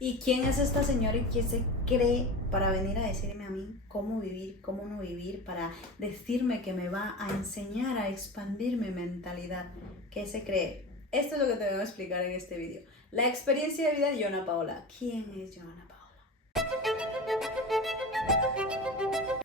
¿Y quién es esta señora y quién se cree para venir a decirme a mí cómo vivir, cómo no vivir, para decirme que me va a enseñar a expandir mi mentalidad? ¿Qué se cree? Esto es lo que te voy a explicar en este vídeo. La experiencia de vida de Joana Paola. ¿Quién es Joana Paola?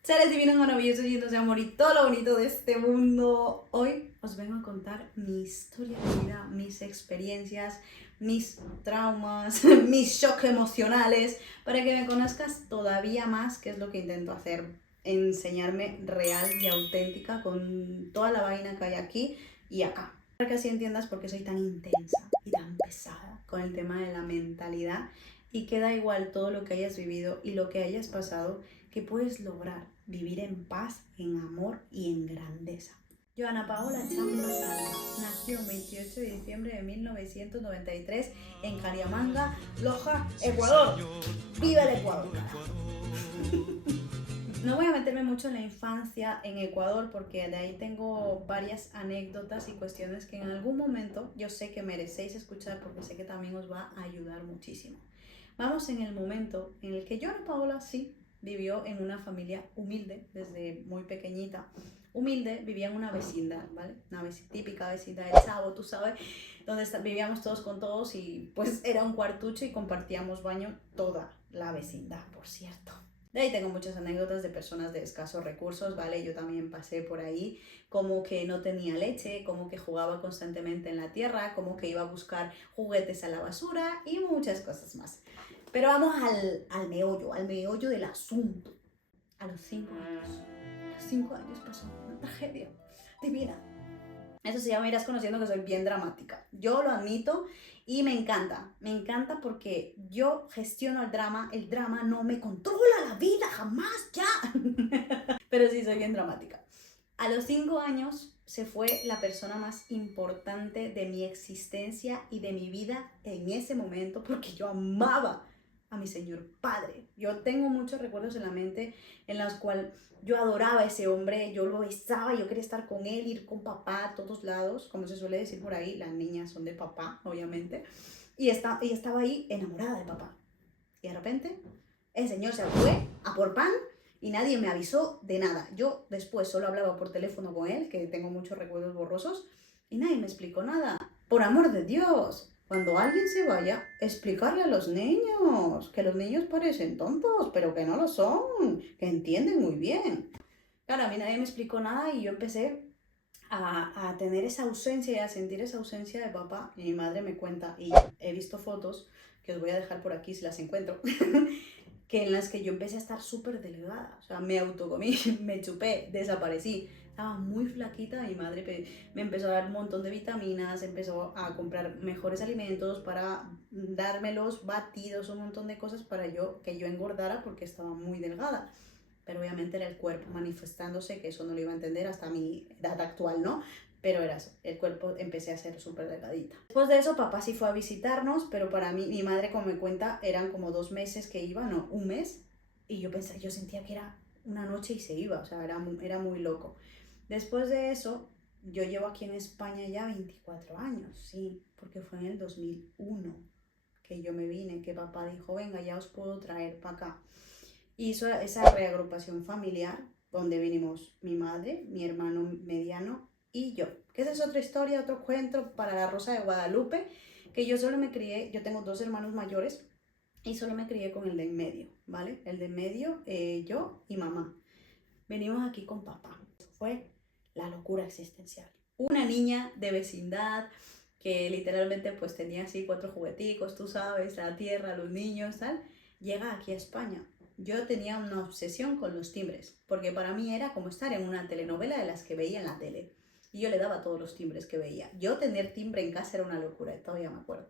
Seres divinos, maravillosos, llenos de amor y todo lo bonito de este mundo. Hoy os vengo a contar mi historia de vida, mis experiencias, mis traumas, mis shocks emocionales, para que me conozcas todavía más, que es lo que intento hacer, enseñarme real y auténtica con toda la vaina que hay aquí y acá. Para que así entiendas por qué soy tan intensa y tan pesada con el tema de la mentalidad y que da igual todo lo que hayas vivido y lo que hayas pasado, que puedes lograr vivir en paz, en amor y en grandeza. Joana Paola Chambra Salva nació el 28 de diciembre de 1993 en Cariamanga, Loja, Ecuador. ¡Viva el Ecuador! No voy a meterme mucho en la infancia en Ecuador porque de ahí tengo varias anécdotas y cuestiones que en algún momento yo sé que merecéis escuchar porque sé que también os va a ayudar muchísimo. Vamos en el momento en el que Joana Paola sí vivió en una familia humilde desde muy pequeñita. Humilde, vivía en una vecindad, ¿vale? Una típica vecindad del Chavo, tú sabes, donde vivíamos todos con todos y pues era un cuartucho y compartíamos baño toda la vecindad, por cierto. De ahí tengo muchas anécdotas de personas de escasos recursos, ¿vale? Yo también pasé por ahí, como que no tenía leche, como que jugaba constantemente en la tierra, como que iba a buscar juguetes a la basura y muchas cosas más. Pero vamos al meollo del asunto. A los 5 años. A los 5 años pasó una tragedia divina. Eso sí, ya me irás conociendo que soy bien dramática. Yo lo admito y me encanta porque yo gestiono el drama no me controla la vida, jamás, ya. Pero sí, soy bien dramática. A los 5 años se fue la persona más importante de mi existencia y de mi vida en ese momento porque yo amaba a mi señor padre. Yo tengo muchos recuerdos en la mente en los cuales yo adoraba a ese hombre, yo lo besaba, yo quería estar con él, ir con papá a todos lados, como se suele decir por ahí, las niñas son de papá, obviamente, y estaba ahí enamorada de papá. Y de repente, el señor se fue a por pan y nadie me avisó de nada. Yo después solo hablaba por teléfono con él, que tengo muchos recuerdos borrosos, y nadie me explicó nada. Por amor de Dios, cuando alguien se vaya, explicarle a los niños, que los niños parecen tontos, pero que no lo son, que entienden muy bien. Claro, a mí nadie me explicó nada y yo empecé a tener esa ausencia y a sentir esa ausencia de papá. Y mi madre me cuenta, y he visto fotos, que os voy a dejar por aquí si las encuentro, que en las que yo empecé a estar súper delgada. O sea, me autocomí, me chupé, desaparecí. Estaba muy flaquita, mi madre me empezó a dar un montón de vitaminas, empezó a comprar mejores alimentos para dármelos, batidos, un montón de cosas para que yo engordara porque estaba muy delgada. Pero obviamente era el cuerpo manifestándose, que eso no lo iba a entender hasta mi edad actual, ¿no? Pero era eso, el cuerpo empecé a ser súper delgadita. Después de eso, papá sí fue a visitarnos, pero para mí, mi madre, como me cuenta, eran como 2 meses que iba, no, un mes, y yo sentía que era una noche y se iba, o sea, era muy loco. Después de eso, yo llevo aquí en España ya 24 años, sí, porque fue en el 2001 que yo me vine, que papá dijo, venga, ya os puedo traer para acá. Hizo esa reagrupación familiar donde vinimos mi madre, mi hermano mediano y yo. Que esa es otra historia, otro cuento para la Rosa de Guadalupe, que yo solo me crié, yo tengo 2 hermanos mayores y solo me crié con el de en medio, ¿vale? El de en medio, yo y mamá. Venimos aquí con papá. Fue la locura existencial. Una niña de vecindad que literalmente pues tenía así 4 jugueticos, tú sabes, la tierra, los niños, tal, llega aquí a España. Yo tenía una obsesión con los timbres, porque para mí era como estar en una telenovela de las que veía en la tele. Y yo le daba todos los timbres que veía. Yo tener timbre en casa era una locura, todavía me acuerdo.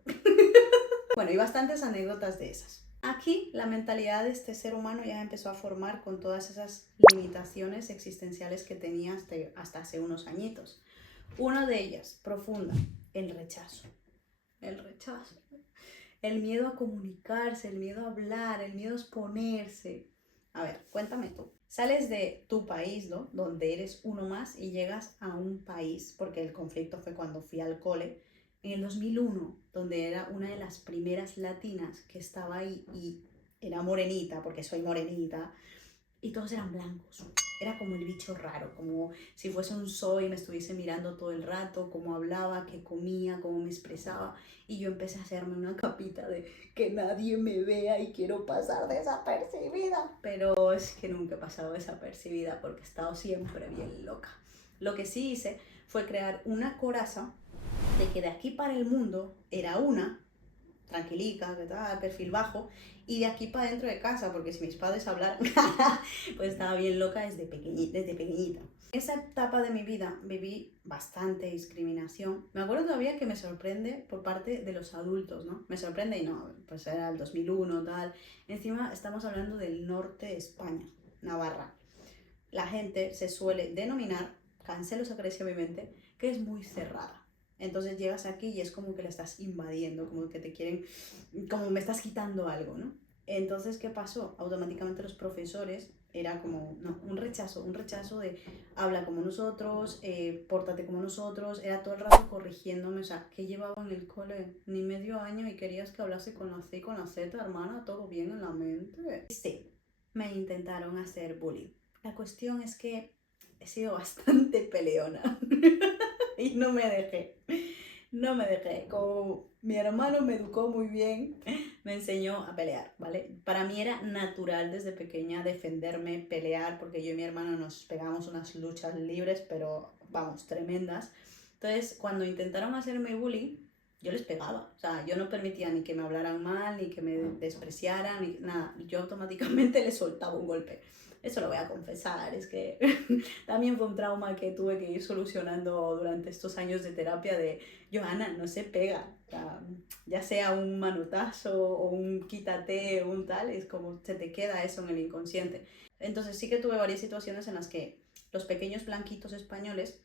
Bueno, y bastantes anécdotas de esas. Aquí la mentalidad de este ser humano ya empezó a formar con todas esas limitaciones existenciales que tenía hasta hace unos añitos. Una de ellas, profunda, el rechazo. El rechazo. El miedo a comunicarse, el miedo a hablar, el miedo a exponerse. A ver, cuéntame tú. Sales de tu país, ¿no? Donde eres uno más y llegas a un país, porque el conflicto fue cuando fui al cole, en el 2001, donde era una de las primeras latinas que estaba ahí y era morenita, porque soy morenita, y todos eran blancos. Era como el bicho raro, como si fuese un zoo y me estuviese mirando todo el rato, cómo hablaba, qué comía, cómo me expresaba. Y yo empecé a hacerme una capita de que nadie me vea y quiero pasar desapercibida. Pero es que nunca he pasado desapercibida porque he estado siempre bien loca. Lo que sí hice fue crear una coraza de que de aquí para el mundo era una, tranquilica, que tal, perfil bajo, y de aquí para dentro de casa, porque si mis padres hablaran, pues estaba bien loca desde pequeñita. En esa etapa de mi vida viví bastante discriminación. Me acuerdo todavía que me sorprende por parte de los adultos, ¿no? Me sorprende y no, pues era el 2001, tal. Encima estamos hablando del norte de España, Navarra. La gente se suele denominar, cancelo esa creencia en mi mente, que es muy cerrada. Entonces llegas aquí y es como que la estás invadiendo, como que te quieren, como me estás quitando algo, ¿no? Entonces, ¿qué pasó? Automáticamente los profesores era como, no, un rechazo de habla como nosotros, pórtate como nosotros, era todo el rato corrigiéndome, o sea, ¿qué llevaba en el cole? Ni medio año y querías que hablase con la C y con la Z, hermana, todo bien en la mente. Sí, me intentaron hacer bullying. La cuestión es que he sido bastante peleona y no me dejé. No me dejé. Como mi hermano me educó muy bien, me enseñó a pelear, ¿vale? Para mí era natural desde pequeña defenderme, pelear, porque yo y mi hermano nos pegamos unas luchas libres, pero vamos, tremendas. Entonces, cuando intentaron hacerme bullying, yo les pegaba. O sea, yo no permitía ni que me hablaran mal, ni que me despreciaran, ni nada. Yo automáticamente les soltaba un golpe. Eso lo voy a confesar, es que también fue un trauma que tuve que ir solucionando durante estos años de terapia de Johanna, no se pega, o sea, ya sea un manotazo o un quítate o un tal, es como se te queda eso en el inconsciente. Entonces sí que tuve varias situaciones en las que los pequeños blanquitos españoles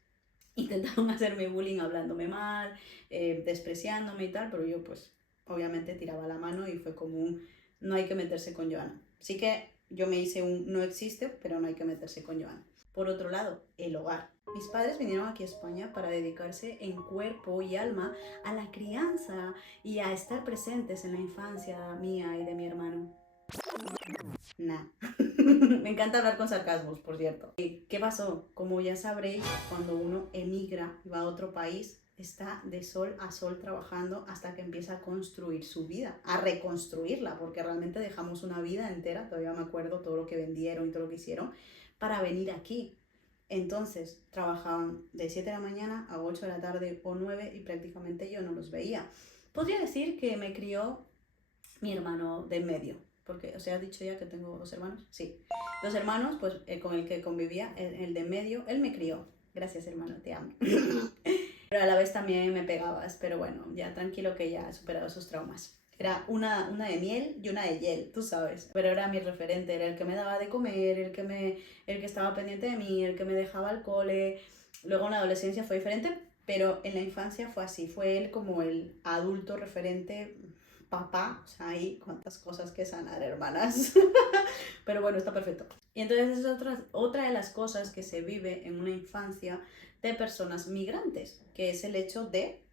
intentaron hacerme bullying hablándome mal, despreciándome y tal, pero yo pues obviamente tiraba la mano y fue como un no hay que meterse con Johanna. Sí que yo me hice un no existe, pero no hay que meterse con Johanna. Por otro lado, el hogar. Mis padres vinieron aquí a España para dedicarse en cuerpo y alma a la crianza y a estar presentes en la infancia mía y de mi hermano. Nah. Me encanta hablar con sarcasmos, por cierto. ¿Qué pasó? Como ya sabréis, cuando uno emigra y va a otro país, está de sol a sol trabajando hasta que empieza a construir su vida, a reconstruirla, porque realmente dejamos una vida entera, todavía me acuerdo todo lo que vendieron y todo lo que hicieron, para venir aquí. Entonces, trabajaban de 7 de la mañana a 8 de la tarde o 9 y prácticamente yo no los veía. Podría decir que me crió mi hermano de en medio, porque os he dicho ya que tengo dos hermanos, sí. Dos hermanos, pues con el que convivía, el de en medio, él me crió. Gracias, hermano, te amo. Pero a la vez también me pegabas, pero bueno, ya tranquilo que ya he superado esos traumas. Era una de miel y una de hiel, tú sabes. Pero era mi referente, era el que me daba de comer, el que estaba pendiente de mí, el que me dejaba al cole. Luego en la adolescencia fue diferente, pero en la infancia fue así. Fue él como el adulto referente, papá. O sea, hay cuántas cosas que sanar, hermanas. Pero bueno, está perfecto. Y entonces es otra de las cosas que se vive en una infancia de personas migrantes, que es el hecho de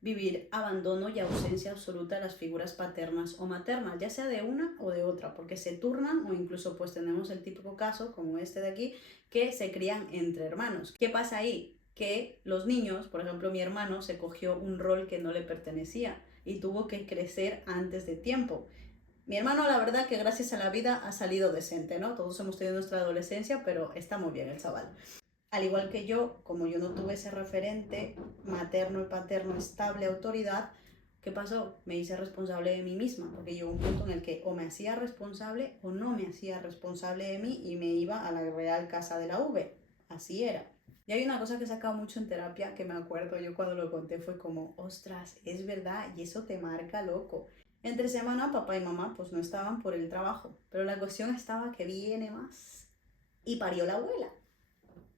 vivir abandono y ausencia absoluta de las figuras paternas o maternas, ya sea de una o de otra, porque se turnan o incluso pues tenemos el típico caso, como este de aquí, que se crían entre hermanos. ¿Qué pasa ahí? Que los niños, por ejemplo mi hermano, se cogió un rol que no le pertenecía y tuvo que crecer antes de tiempo. Mi hermano, la verdad que gracias a la vida ha salido decente, ¿no? Todos hemos tenido nuestra adolescencia, pero está muy bien el chaval. Al igual que yo, como yo no tuve ese referente materno y paterno estable, autoridad, ¿qué pasó? Me hice responsable de mí misma, porque llegó un punto en el que o me hacía responsable o no me hacía responsable de mí y me iba a la Real Casa de la V. Así era. Y hay una cosa que he sacado mucho en terapia que me acuerdo, yo cuando lo conté fue como, ostras, es verdad, y eso te marca loco. Entre semana papá y mamá pues no estaban por el trabajo, pero la cuestión estaba que viene más y parió la abuela.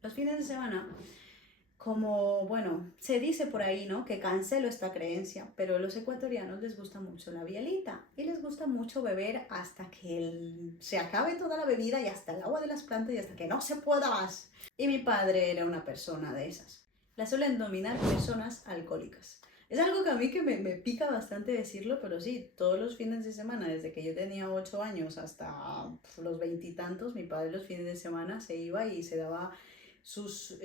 Los fines de semana, como, bueno, se dice por ahí, ¿no? Que cancelo esta creencia, pero a los ecuatorianos les gusta mucho la bielita y les gusta mucho beber hasta que se acabe toda la bebida y hasta el agua de las plantas y hasta que no se pueda más. Y mi padre era una persona de esas. La suelen denominar personas alcohólicas. Es algo que a mí que me pica bastante decirlo, pero sí, todos los fines de semana, desde que yo tenía 8 años hasta los veintitantos, mi padre los fines de semana se iba y se daba sus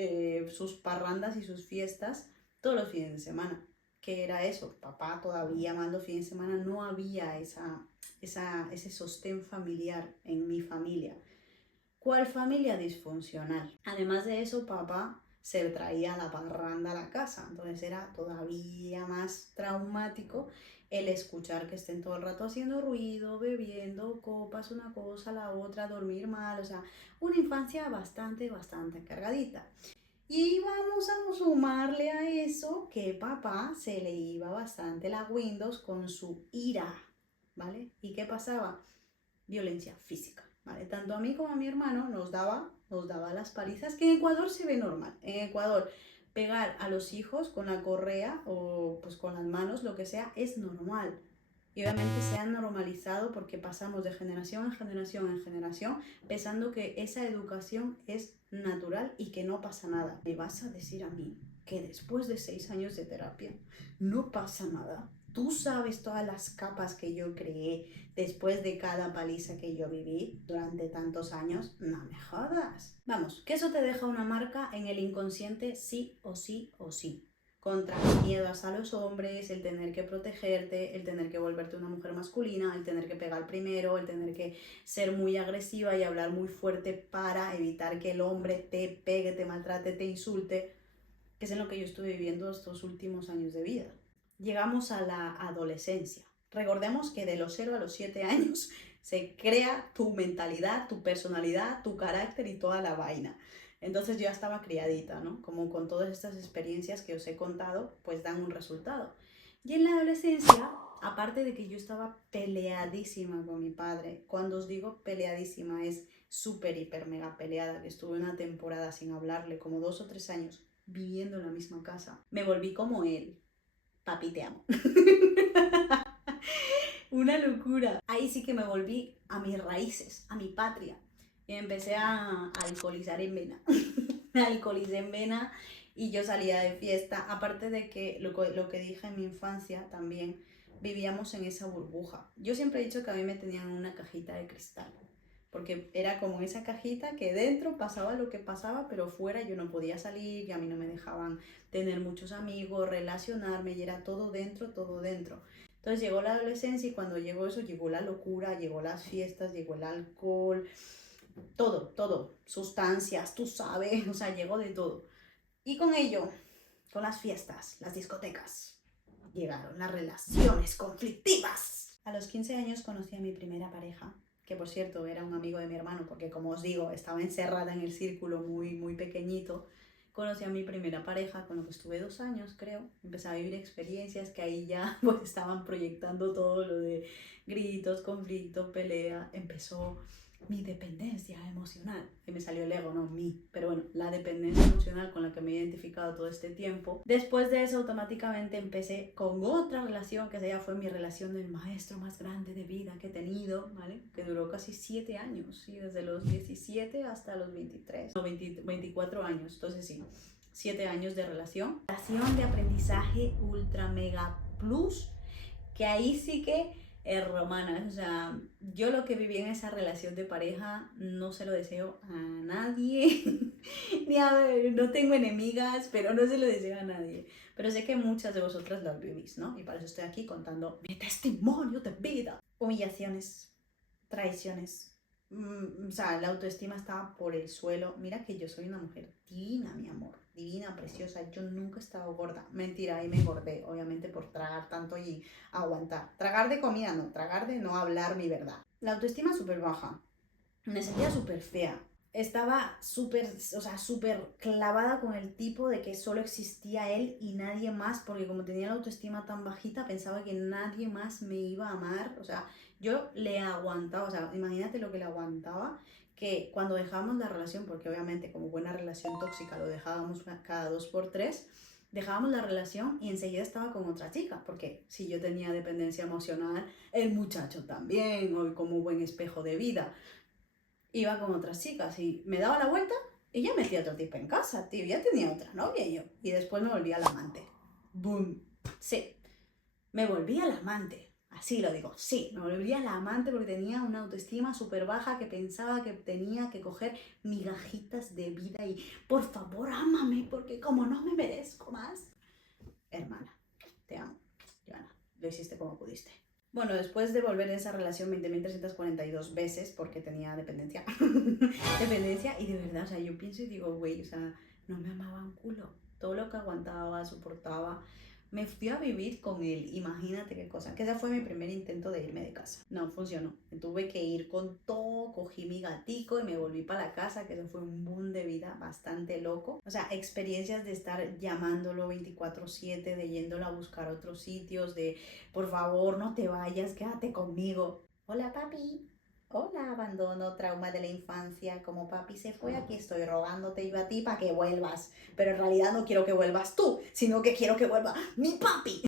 parrandas y sus fiestas todos los fines de semana. ¿Qué era eso? Papá todavía más los fines de semana no había ese sostén familiar en mi familia. ¿Cuál familia disfuncional? Además de eso, papá se traía la parranda a la casa, entonces era todavía más traumático el escuchar que estén todo el rato haciendo ruido, bebiendo copas, una cosa, la otra, dormir mal, o sea, una infancia bastante cargadita. Y vamos a sumarle a eso que papá se le iba bastante la Windows con su ira, ¿vale? ¿Y qué pasaba? Violencia física, ¿vale? Tanto a mí como a mi hermano nos daba las palizas, que en Ecuador se ve normal. En Ecuador, pegar a los hijos con la correa o pues con las manos, lo que sea, es normal. Y obviamente se ha normalizado porque pasamos de generación en generación, pensando que esa educación es natural y que no pasa nada. ¿Me vas a decir a mí que después de 6 años de terapia no pasa nada? Tú sabes todas las capas que yo creé después de cada paliza que yo viví durante tantos años. No me jodas. Vamos, que eso te deja una marca en el inconsciente sí o sí o sí. Contra miedos a los hombres, el tener que protegerte, el tener que volverte una mujer masculina, el tener que pegar primero, el tener que ser muy agresiva y hablar muy fuerte para evitar que el hombre te pegue, te maltrate, te insulte, que es en lo que yo estuve viviendo estos últimos años de vida. Llegamos a la adolescencia. Recordemos que de los 0 a los 7 años se crea tu mentalidad, tu personalidad, tu carácter y toda la vaina. Entonces yo ya estaba criadita, ¿no? Como con todas estas experiencias que os he contado, pues dan un resultado. Y en la adolescencia, aparte de que yo estaba peleadísima con mi padre, cuando os digo peleadísima es súper, hiper, mega peleada, que estuve una temporada sin hablarle, como 2 o 3 años, viviendo en la misma casa. Me volví como él. Papi, te amo. Una locura. Ahí sí que me volví a mis raíces, a mi patria. Y empecé a alcoholizar en vena. Me alcoholicé en vena y yo salía de fiesta. Aparte de que lo que dije en mi infancia también, vivíamos en esa burbuja. Yo siempre he dicho que a mí me tenían en una cajita de cristal. Porque era como esa cajita que dentro pasaba lo que pasaba, pero fuera yo no podía salir y a mí no me dejaban tener muchos amigos, relacionarme y era todo dentro, todo dentro. Entonces llegó la adolescencia y cuando llegó eso, llegó la locura, llegó las fiestas, llegó el alcohol, todo, sustancias, tú sabes, o sea, llegó de todo. Y con ello, con las fiestas, las discotecas, llegaron las relaciones conflictivas. A los 15 años conocí a mi primera pareja, que por cierto era un amigo de mi hermano, porque como os digo, estaba encerrada en el círculo muy pequeñito. Conocí a mi primera pareja, con lo que estuve 2 años, creo. Empecé a vivir experiencias que ahí ya pues estaban proyectando todo lo de gritos, conflicto, pelea. Empezó mi dependencia emocional, que me salió el ego, no mí, pero bueno, la dependencia emocional con la que me he identificado todo este tiempo. Después de eso automáticamente empecé con otra relación, que esa ya fue mi relación del maestro más grande de vida que he tenido, ¿vale? Que duró casi 7 años, ¿sí? Desde los 17 hasta los 23, no, 24 años, entonces sí, 7 años de relación. Relación de aprendizaje ultra mega plus, que ahí sí que romana, o sea, yo lo que viví en esa relación de pareja no se lo deseo a nadie, ni a ver, no tengo enemigas, pero no se lo deseo a nadie, pero sé que muchas de vosotras lo vivís, ¿no? Y para eso estoy aquí contando mi testimonio de vida. Humillaciones, traiciones, o sea, la autoestima estaba por el suelo. Mira que yo soy una mujer divina, mi amor, divina, preciosa. Yo nunca he estado gorda. Mentira, ahí me engordé, obviamente por tragar tanto y aguantar. Tragar de comida, no, tragar de no hablar mi verdad. La autoestima súper baja. Me sentía súper fea. Estaba súper, o sea, súper clavada con el tipo de que solo existía él y nadie más, porque como tenía la autoestima tan bajita, pensaba que nadie más me iba a amar. O sea, yo le aguantaba, o sea, imagínate lo que le aguantaba, que cuando dejábamos la relación, porque obviamente como buena relación tóxica lo dejábamos cada 2 por 3, dejábamos la relación y enseguida estaba con otra chica, porque si yo tenía dependencia emocional, el muchacho también, o como buen espejo de vida iba con otras chicas y me daba la vuelta y ya metía otro tipo en casa, tío, ya tenía otra novia yo. Y después me volvía la amante. ¡Boom! Sí, me volvía la amante. Así lo digo, sí, me volvía la amante porque tenía una autoestima súper baja que pensaba que tenía que coger migajitas de vida y por favor, ámame porque como no me merezco más. Hermana, te amo, Joana, lo hiciste como pudiste. Bueno, después de volver en esa relación 20.342 veces porque tenía dependencia, dependencia y de verdad, o sea, yo pienso y digo, güey, o sea, no me amaba un culo. Todo lo que aguantaba, soportaba, me fui a vivir con él, imagínate qué cosa. Que ese fue mi primer intento de irme de casa. No funcionó. Me tuve que ir con todo, cogí mi gatico y me volví para la casa, que eso fue un boom de vida bastante loco. O sea, experiencias de estar llamándolo 24/7, de yéndolo a buscar a otros sitios, de por favor no te vayas, quédate conmigo. Hola papi. Hola, abandono, trauma de la infancia. Como papi se fue, aquí estoy rogándote yo a ti para que vuelvas. Pero en realidad no quiero que vuelvas tú, sino que quiero que vuelva mi papi.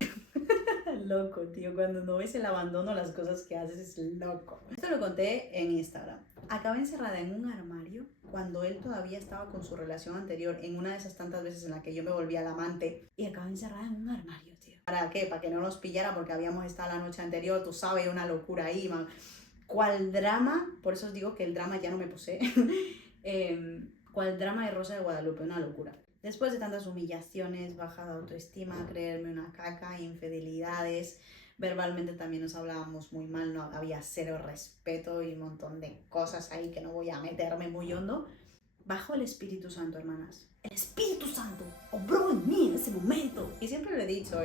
Loco, tío, cuando no ves el abandono, las cosas que haces es loco. Esto lo conté en Instagram. Acabé encerrada en un armario cuando él todavía estaba con su relación anterior, en una de esas tantas veces en la que yo me volví al amante. Y acabé encerrada en un armario, tío. ¿Para qué? Para que no nos pillara porque habíamos estado la noche anterior, tú sabes, una locura ahí, man. ¿Cuál drama? Por eso os digo que el drama ya no me posee. ¿Cuál drama de Rosa de Guadalupe? Una locura. Después de tantas humillaciones, baja de autoestima, creerme una caca, infidelidades, verbalmente también nos hablábamos muy mal, no había cero respeto y un montón de cosas ahí que no voy a meterme muy hondo. Bajó el Espíritu Santo, hermanas. El Espíritu Santo obró en mí en ese momento. Y siempre lo he dicho,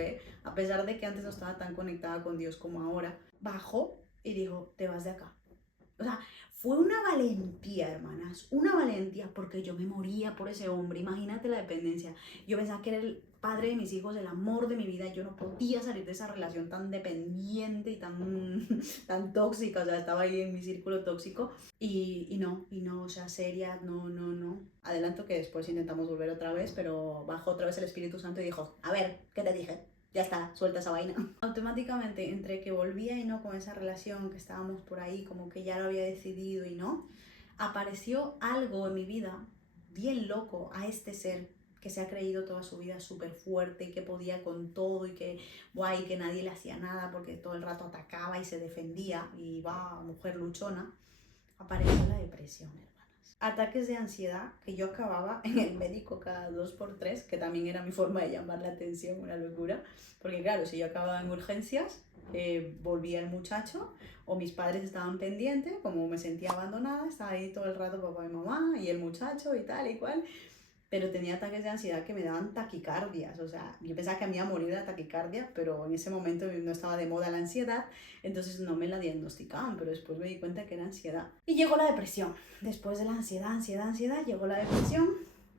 a pesar de que antes no estaba tan conectada con Dios como ahora, bajó y dijo, te vas de acá. O sea, fue una valentía, hermanas, una valentía, porque yo me moría por ese hombre. Imagínate la dependencia. Yo pensaba que era el padre de mis hijos, el amor de mi vida. Yo no podía salir de esa relación tan dependiente y tan, tan tóxica. O sea, estaba ahí en mi círculo tóxico. Y no, o sea, seria, no. Adelanto que después intentamos volver otra vez, pero bajó otra vez el Espíritu Santo y dijo, a ver, ¿qué te dije? Ya está, suelta esa vaina. Automáticamente, entre que volvía y no con esa relación, que estábamos por ahí, como que ya lo había decidido y no, apareció algo en mi vida bien loco a este ser que se ha creído toda su vida súper fuerte y que podía con todo y que, guay, que nadie le hacía nada porque todo el rato atacaba y se defendía y va, mujer luchona. Apareció la depresión, hermanas. Ataques de ansiedad que yo acababa en el médico cada 2 por 3, que también era mi forma de llamar la atención, una locura. Porque claro, si yo acababa en urgencias, volvía el muchacho o mis padres estaban pendientes, como me sentía abandonada, estaba ahí todo el rato papá y mamá y el muchacho y tal y cual, pero tenía ataques de ansiedad que me daban taquicardias, o sea, yo pensaba que me iba a morir de taquicardia, pero en ese momento no estaba de moda la ansiedad, entonces no me la diagnosticaban, pero después me di cuenta que era ansiedad. Y llegó la depresión, después de la ansiedad, llegó la depresión,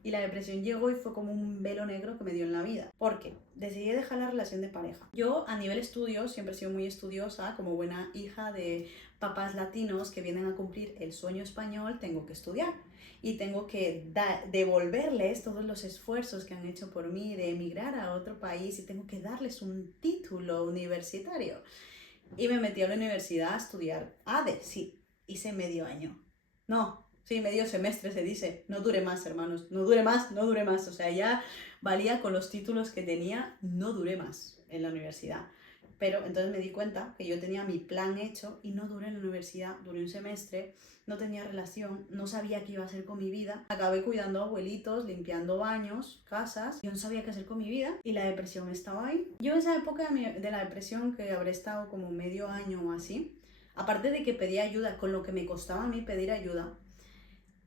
y la depresión llegó y fue como un velo negro que me dio en la vida. ¿Por qué? Decidí dejar la relación de pareja. Yo a nivel estudios siempre he sido muy estudiosa, como buena hija de papás latinos que vienen a cumplir el sueño español, tengo que estudiar y tengo que devolverles todos los esfuerzos que han hecho por mí de emigrar a otro país y tengo que darles un título universitario. Y me metí a la universidad a estudiar ADE, sí, hice medio año. No, sí, medio semestre se dice. No dure más, hermanos, no dure más, no dure más. O sea, ya valía con los títulos que tenía, no duré más en la universidad. Pero entonces me di cuenta que yo tenía mi plan hecho y no duré en la universidad, duré un semestre, no tenía relación, no sabía qué iba a hacer con mi vida. Acabé cuidando a abuelitos, limpiando baños, casas. Yo no sabía qué hacer con mi vida y la depresión estaba ahí. Yo en esa época de la depresión, que habré estado como medio año o así, aparte de que pedía ayuda, con lo que me costaba a mí pedir ayuda,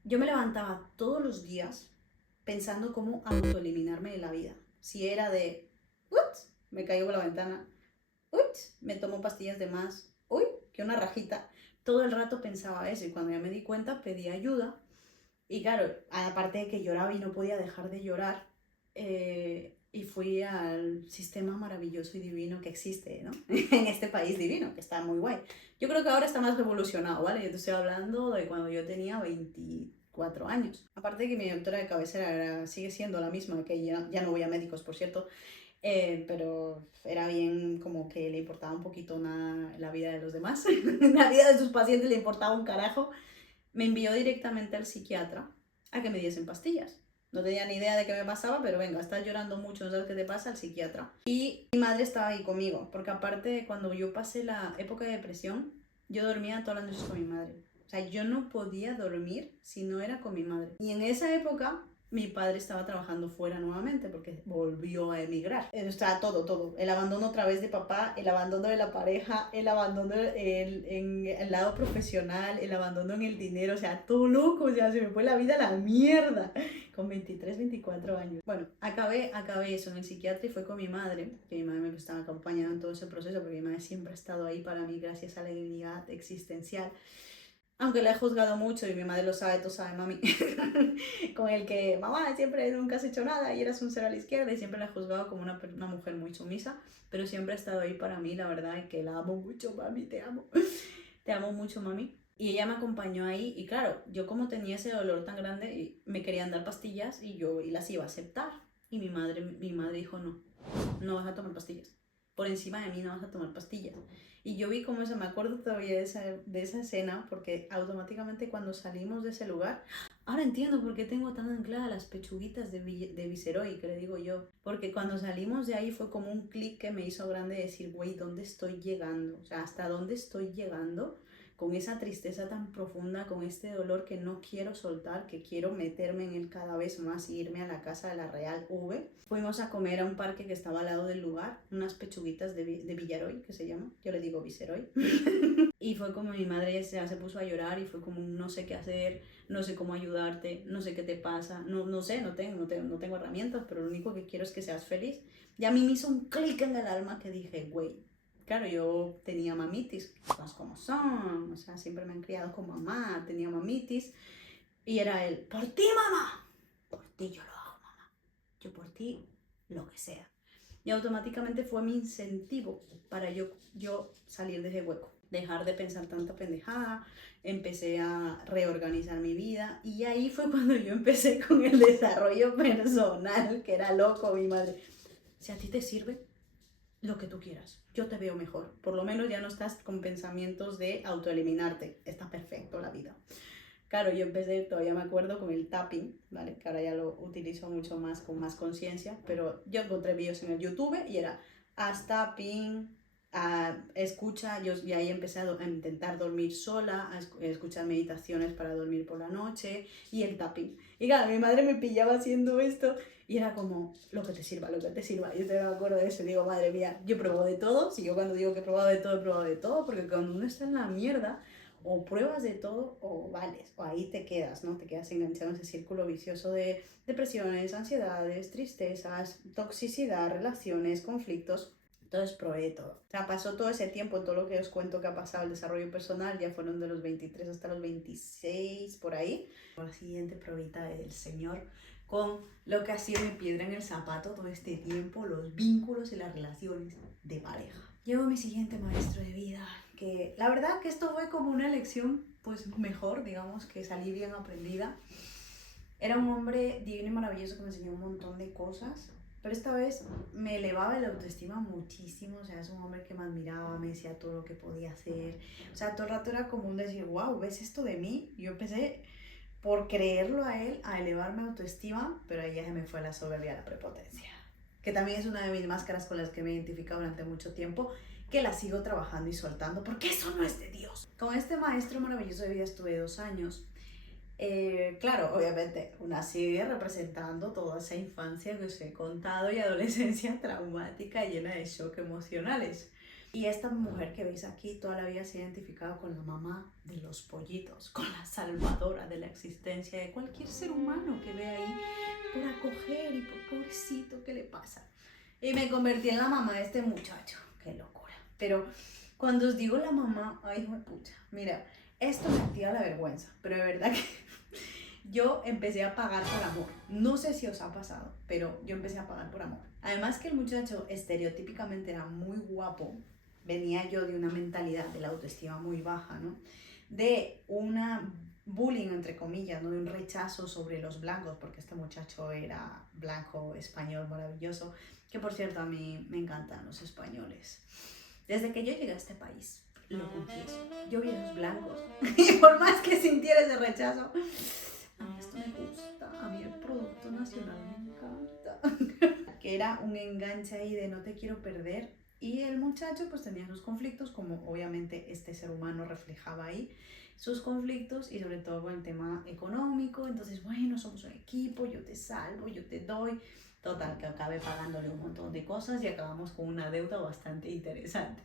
yo me levantaba todos los días pensando cómo autoeliminarme de la vida. Si era de, ups, me caigo por la ventana, ups, me tomo pastillas de más, uy, que una rajita. Todo el rato pensaba eso y cuando ya me di cuenta pedí ayuda. Y claro, aparte de que lloraba y no podía dejar de llorar, y fui al sistema maravilloso y divino que existe, ¿no? En este país divino, que está muy guay. Yo creo que ahora está más revolucionado, ¿vale? Yo te estoy hablando de cuando yo tenía 24 años. Aparte de que mi doctora de cabecera sigue siendo la misma, que ya no voy a médicos, por cierto, pero era bien como que le importaba un poquito la vida de los demás. La vida de sus pacientes le importaba un carajo. Me envió directamente al psiquiatra a que me diesen pastillas. No tenía ni idea de qué me pasaba, pero venga, estás llorando mucho, no sabes qué te pasa, al psiquiatra. Y mi madre estaba ahí conmigo, porque aparte cuando yo pasé la época de depresión, yo dormía todas las noches con mi madre. O sea, yo no podía dormir si no era con mi madre. Y en esa época mi padre estaba trabajando fuera nuevamente porque volvió a emigrar. O sea, todo. El abandono otra vez de papá, el abandono de la pareja, el abandono en el lado profesional, el abandono en el dinero, o sea, todo loco, o sea, se me fue la vida a la mierda con 23, 24 años. Bueno, acabé eso en el psiquiatra y fue con mi madre, que mi madre me estaba acompañando en todo ese proceso porque mi madre siempre ha estado ahí para mí gracias a la dignidad existencial. Aunque la he juzgado mucho y mi madre lo sabe, tú sabes, mami, con el que, mamá, siempre nunca has hecho nada y eras un cero a la izquierda y siempre la he juzgado como una mujer muy sumisa, pero siempre ha estado ahí para mí, la verdad, y que la amo mucho, mami, te amo. Te amo mucho, mami. Y ella me acompañó ahí y claro, yo como tenía ese dolor tan grande, me querían dar pastillas y las iba a aceptar. Y mi madre dijo, no, no vas a tomar pastillas. Por encima de mí no vas a tomar pastillas. Y yo vi cómo eso, me acuerdo todavía de esa escena, porque automáticamente cuando salimos de ese lugar, ahora entiendo por qué tengo tan ancladas las pechuguitas de Viceroy, que le digo yo. Porque cuando salimos de ahí fue como un clic que me hizo grande decir, güey, ¿dónde estoy llegando? O sea, ¿hasta dónde estoy llegando? Con esa tristeza tan profunda, con este dolor que no quiero soltar, que quiero meterme en él cada vez más y irme a la casa de la Real V. Fuimos a comer a un parque que estaba al lado del lugar, unas pechuguitas de Villaroy, que se llama, yo le digo Viceroy. Y fue como mi madre se puso a llorar y fue como no sé qué hacer, no sé cómo ayudarte, no sé qué te pasa, no sé, no tengo herramientas, pero lo único que quiero es que seas feliz. Y a mí me hizo un clic en el alma que dije, güey, claro, yo tenía mamitis, cosas como son, o sea, siempre me han criado con mamá, tenía mamitis, y era él, por ti mamá, por ti yo lo hago mamá, yo por ti lo que sea. Y automáticamente fue mi incentivo para yo salir de ese hueco, dejar de pensar tanta pendejada, empecé a reorganizar mi vida y ahí fue cuando yo empecé con el desarrollo personal, que era loco mi madre. Si a ti te sirve, lo que tú quieras. Yo te veo mejor. Por lo menos ya no estás con pensamientos de autoeliminarte. Está perfecto la vida. Claro, yo empecé, todavía me acuerdo, con el tapping, ¿vale? Que ahora ya lo utilizo mucho más, con más conciencia, pero yo encontré vídeos en el YouTube y era haz tapping, escucha, y ahí empecé a intentar dormir sola, a escuchar meditaciones para dormir por la noche y el tapping. Y claro, mi madre me pillaba haciendo esto y era como, lo que te sirva, lo que te sirva. Yo te me acuerdo de eso y digo, madre mía, yo pruebo de todo. Si yo cuando digo que he probado de todo, porque cuando uno está en la mierda, o pruebas de todo o vales, o ahí te quedas, ¿no? Te quedas enganchado en ese círculo vicioso de depresiones, ansiedades, tristezas, toxicidad, relaciones, conflictos. Entonces probé todo. O sea, pasó todo ese tiempo, todo lo que os cuento que ha pasado el desarrollo personal, ya fueron de los 23 hasta los 26, por ahí. La siguiente probita del Señor con lo que ha sido mi piedra en el zapato todo este tiempo, los vínculos y las relaciones de pareja. Llevo a mi siguiente maestro de vida, que la verdad que esto fue como una lección pues mejor, digamos, que salí bien aprendida. Era un hombre divino y maravilloso que me enseñó un montón de cosas, pero esta vez me elevaba la autoestima muchísimo. O sea, es un hombre que me admiraba, me decía todo lo que podía hacer, o sea, todo el rato era como un decir, wow, ¿ves esto de mí? Y yo empecé por creerlo a él a elevar mi autoestima, pero ahí ya se me fue la soberbia, la prepotencia, que también es una de mis máscaras con las que me he identificado durante mucho tiempo, que la sigo trabajando y soltando, porque eso no es de Dios. Con este maestro maravilloso de vida estuve 2 años. Claro, obviamente, una sigue representando toda esa infancia que os he contado y adolescencia traumática llena de shock emocionales. Y esta mujer que veis aquí toda la vida se ha identificado con la mamá de los pollitos, con la salvadora de la existencia de cualquier ser humano que ve ahí por acoger y por pobrecito, ¿qué le pasa? Y me convertí en la mamá de este muchacho, qué locura. Pero cuando os digo la mamá, ay, hijo de pucha, mira, esto me activa la vergüenza, pero de verdad que yo empecé a pagar por amor. No sé si os ha pasado, pero yo empecé a pagar por amor. Además que el muchacho estereotípicamente era muy guapo, venía yo de una mentalidad de la autoestima muy baja, ¿no? De una bullying, entre comillas, ¿no? De un rechazo sobre los blancos, porque este muchacho era blanco, español, maravilloso, que por cierto a mí me encantan los españoles. Desde que yo llegué a este país, lo confieso, yo vi a esos blancos y por más que sintiera ese rechazo, a mí esto me gusta, a mí el producto racional, me encanta. Que era un enganche ahí de no te quiero perder. Y el muchacho pues tenía sus conflictos, como obviamente este ser humano reflejaba ahí sus conflictos, y sobre todo con el tema económico. Entonces, bueno, somos un equipo, yo te salvo, yo te doy. Total, que acabé pagándole un montón de cosas y acabamos con una deuda bastante interesante.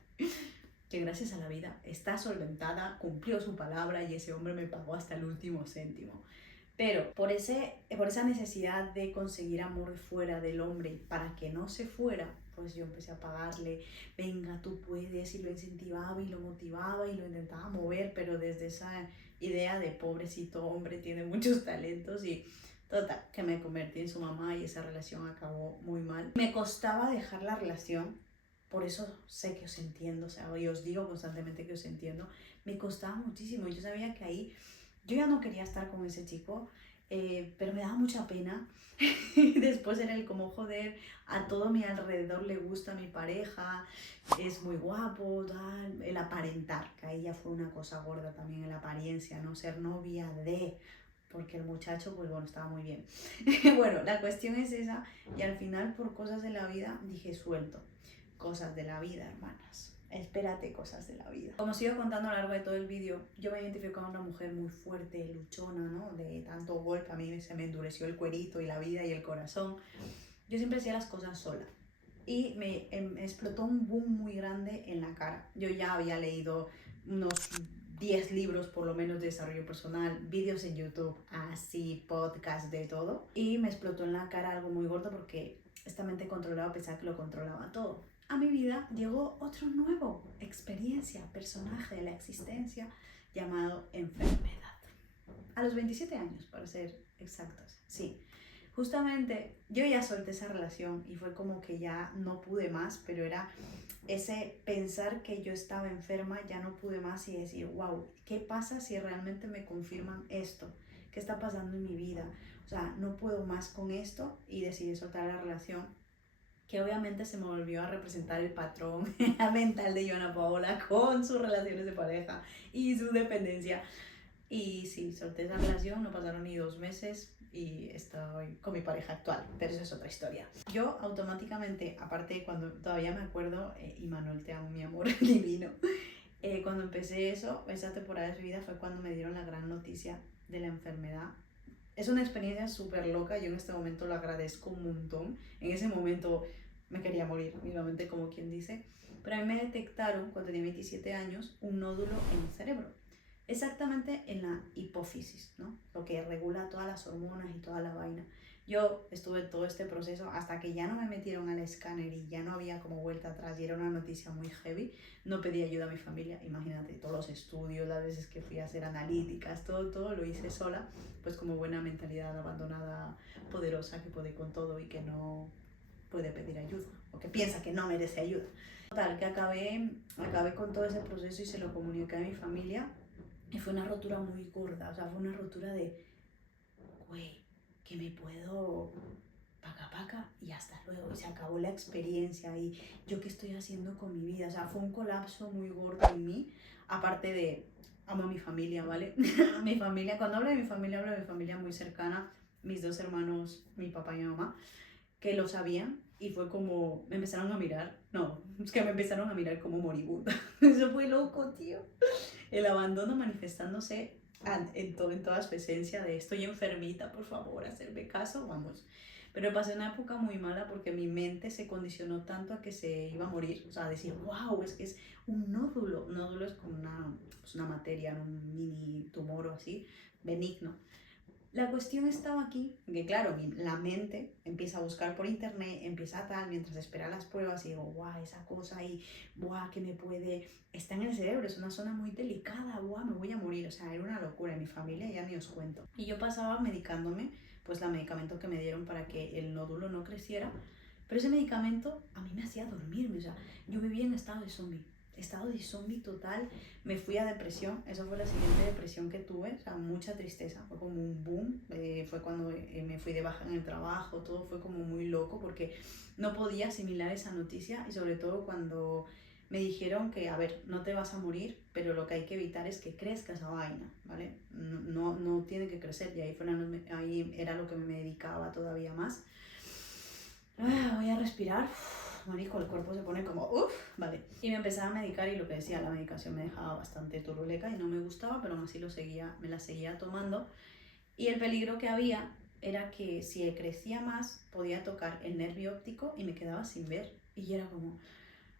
Que gracias a la vida está solventada, cumplió su palabra y ese hombre me pagó hasta el último céntimo. Pero por esa necesidad de conseguir amor fuera del hombre para que no se fuera, pues yo empecé a pagarle, venga, tú puedes, y lo incentivaba y lo motivaba y lo intentaba mover, pero desde esa idea de pobrecito hombre, tiene muchos talentos. Y total, que me convertí en su mamá y esa relación acabó muy mal. Me costaba dejar la relación, por eso sé que os entiendo, o sea, y os digo constantemente que os entiendo. Me costaba muchísimo, yo sabía que ahí yo ya no quería estar con ese chico, pero me daba mucha pena. Después era el como, joder, a todo mi alrededor le gusta mi pareja, es muy guapo, tal. El aparentar, que ahí ya fue una cosa gorda también, en la apariencia, no ser novia de, porque el muchacho, pues bueno, estaba muy bien. Bueno, la cuestión es esa, y al final por cosas de la vida dije, suelto. Cosas de la vida, hermanas. Espérate, cosas de la vida. Como os sigo contando a lo largo de todo el vídeo, yo me identifico con una mujer muy fuerte, luchona, ¿no? De tanto golpe, a mí se me endureció el cuerito y la vida y el corazón. Yo siempre hacía las cosas sola. Y me explotó un boom muy grande en la cara. Yo ya había leído unos 10 libros por lo menos de desarrollo personal, vídeos en YouTube, así, podcasts, de todo. Y me explotó en la cara algo muy gordo, porque esta mente controlada pensaba que lo controlaba todo. A mi vida llegó otro nuevo experiencia, personaje de la existencia, llamado enfermedad. A los 27 años, para ser exactos, sí. Justamente yo ya solté esa relación y fue como que ya no pude más, pero era ese pensar que yo estaba enferma, ya no pude más, y decir, wow, ¿qué pasa si realmente me confirman esto? ¿Qué está pasando en mi vida? O sea, no puedo más con esto, y decidí soltar la relación, que obviamente se me volvió a representar el patrón mental de Joana Paola con sus relaciones de pareja y su dependencia. Y sí, solté esa relación, no pasaron ni 2 meses y estoy con mi pareja actual, pero eso es otra historia. Yo automáticamente, aparte cuando todavía me acuerdo, y Manuel, te amo, mi amor divino, cuando empecé eso, esa temporada de su vida fue cuando me dieron la gran noticia de la enfermedad. Es una experiencia súper loca, yo en este momento lo agradezco un montón. En ese momento me quería morir, mismamente, como quien dice, pero a mí me detectaron cuando tenía 27 años un nódulo en el cerebro, exactamente en la hipófisis, ¿no? Lo que regula todas las hormonas y toda la vaina. Yo estuve todo este proceso hasta que ya no me metieron al escáner y ya no había como vuelta atrás y era una noticia muy heavy. No pedí ayuda a mi familia, imagínate, todos los estudios, las veces que fui a hacer analíticas, todo lo hice sola, pues como buena mentalidad abandonada, poderosa, que puede con todo y que no puede pedir ayuda, o que piensa que no merece ayuda. Total, que acabé con todo ese proceso y se lo comuniqué a mi familia, y fue una rotura muy gorda, o sea, fue una rotura de, güey, que me puedo paca y hasta luego, y se acabó la experiencia, y yo qué estoy haciendo con mi vida. O sea, fue un colapso muy gordo en mí, aparte de, amo a mi familia, ¿vale? A mi familia, cuando hablo de mi familia, hablo de mi familia muy cercana, mis 2 hermanos, mi papá y mi mamá, que lo sabían, y fue como, me empezaron a mirar, no, es que me empezaron a mirar como moribunda. Eso fue loco, tío. El abandono manifestándose en toda su esencia de estoy enfermita, por favor, hacerme caso, vamos. Pero pasé una época muy mala porque mi mente se condicionó tanto a que se iba a morir. O sea, a decir, wow, es que es un nódulo. Un nódulo es como una materia, un mini tumor o así, benigno. La cuestión estaba aquí, que claro, la mente empieza a buscar por internet, empieza tal, mientras espera las pruebas, y digo, guau, esa cosa ahí, guau, que me puede, está en el cerebro, es una zona muy delicada, guau, me voy a morir. O sea, era una locura, en mi familia ya ni os cuento. Y yo pasaba medicándome, pues el medicamento que me dieron para que el nódulo no creciera, pero ese medicamento a mí me hacía dormirme. O sea, yo vivía en estado de zombie total. Me fui a depresión, eso fue la siguiente depresión que tuve, o sea, mucha tristeza, fue como un boom. Fue cuando me fui de baja en el trabajo, todo fue como muy loco porque no podía asimilar esa noticia, y sobre todo cuando me dijeron que, a ver, no te vas a morir, pero lo que hay que evitar es que crezca esa vaina, ¿vale? No tiene que crecer, y ahí era lo que me dedicaba todavía más. Voy a respirar. Marico, el cuerpo se pone como, vale. Y me empezaba a medicar y lo que decía, la medicación me dejaba bastante turuleca y no me gustaba, pero aún así me la seguía tomando. Y el peligro que había era que si crecía más, podía tocar el nervio óptico y me quedaba sin ver. Y yo era como,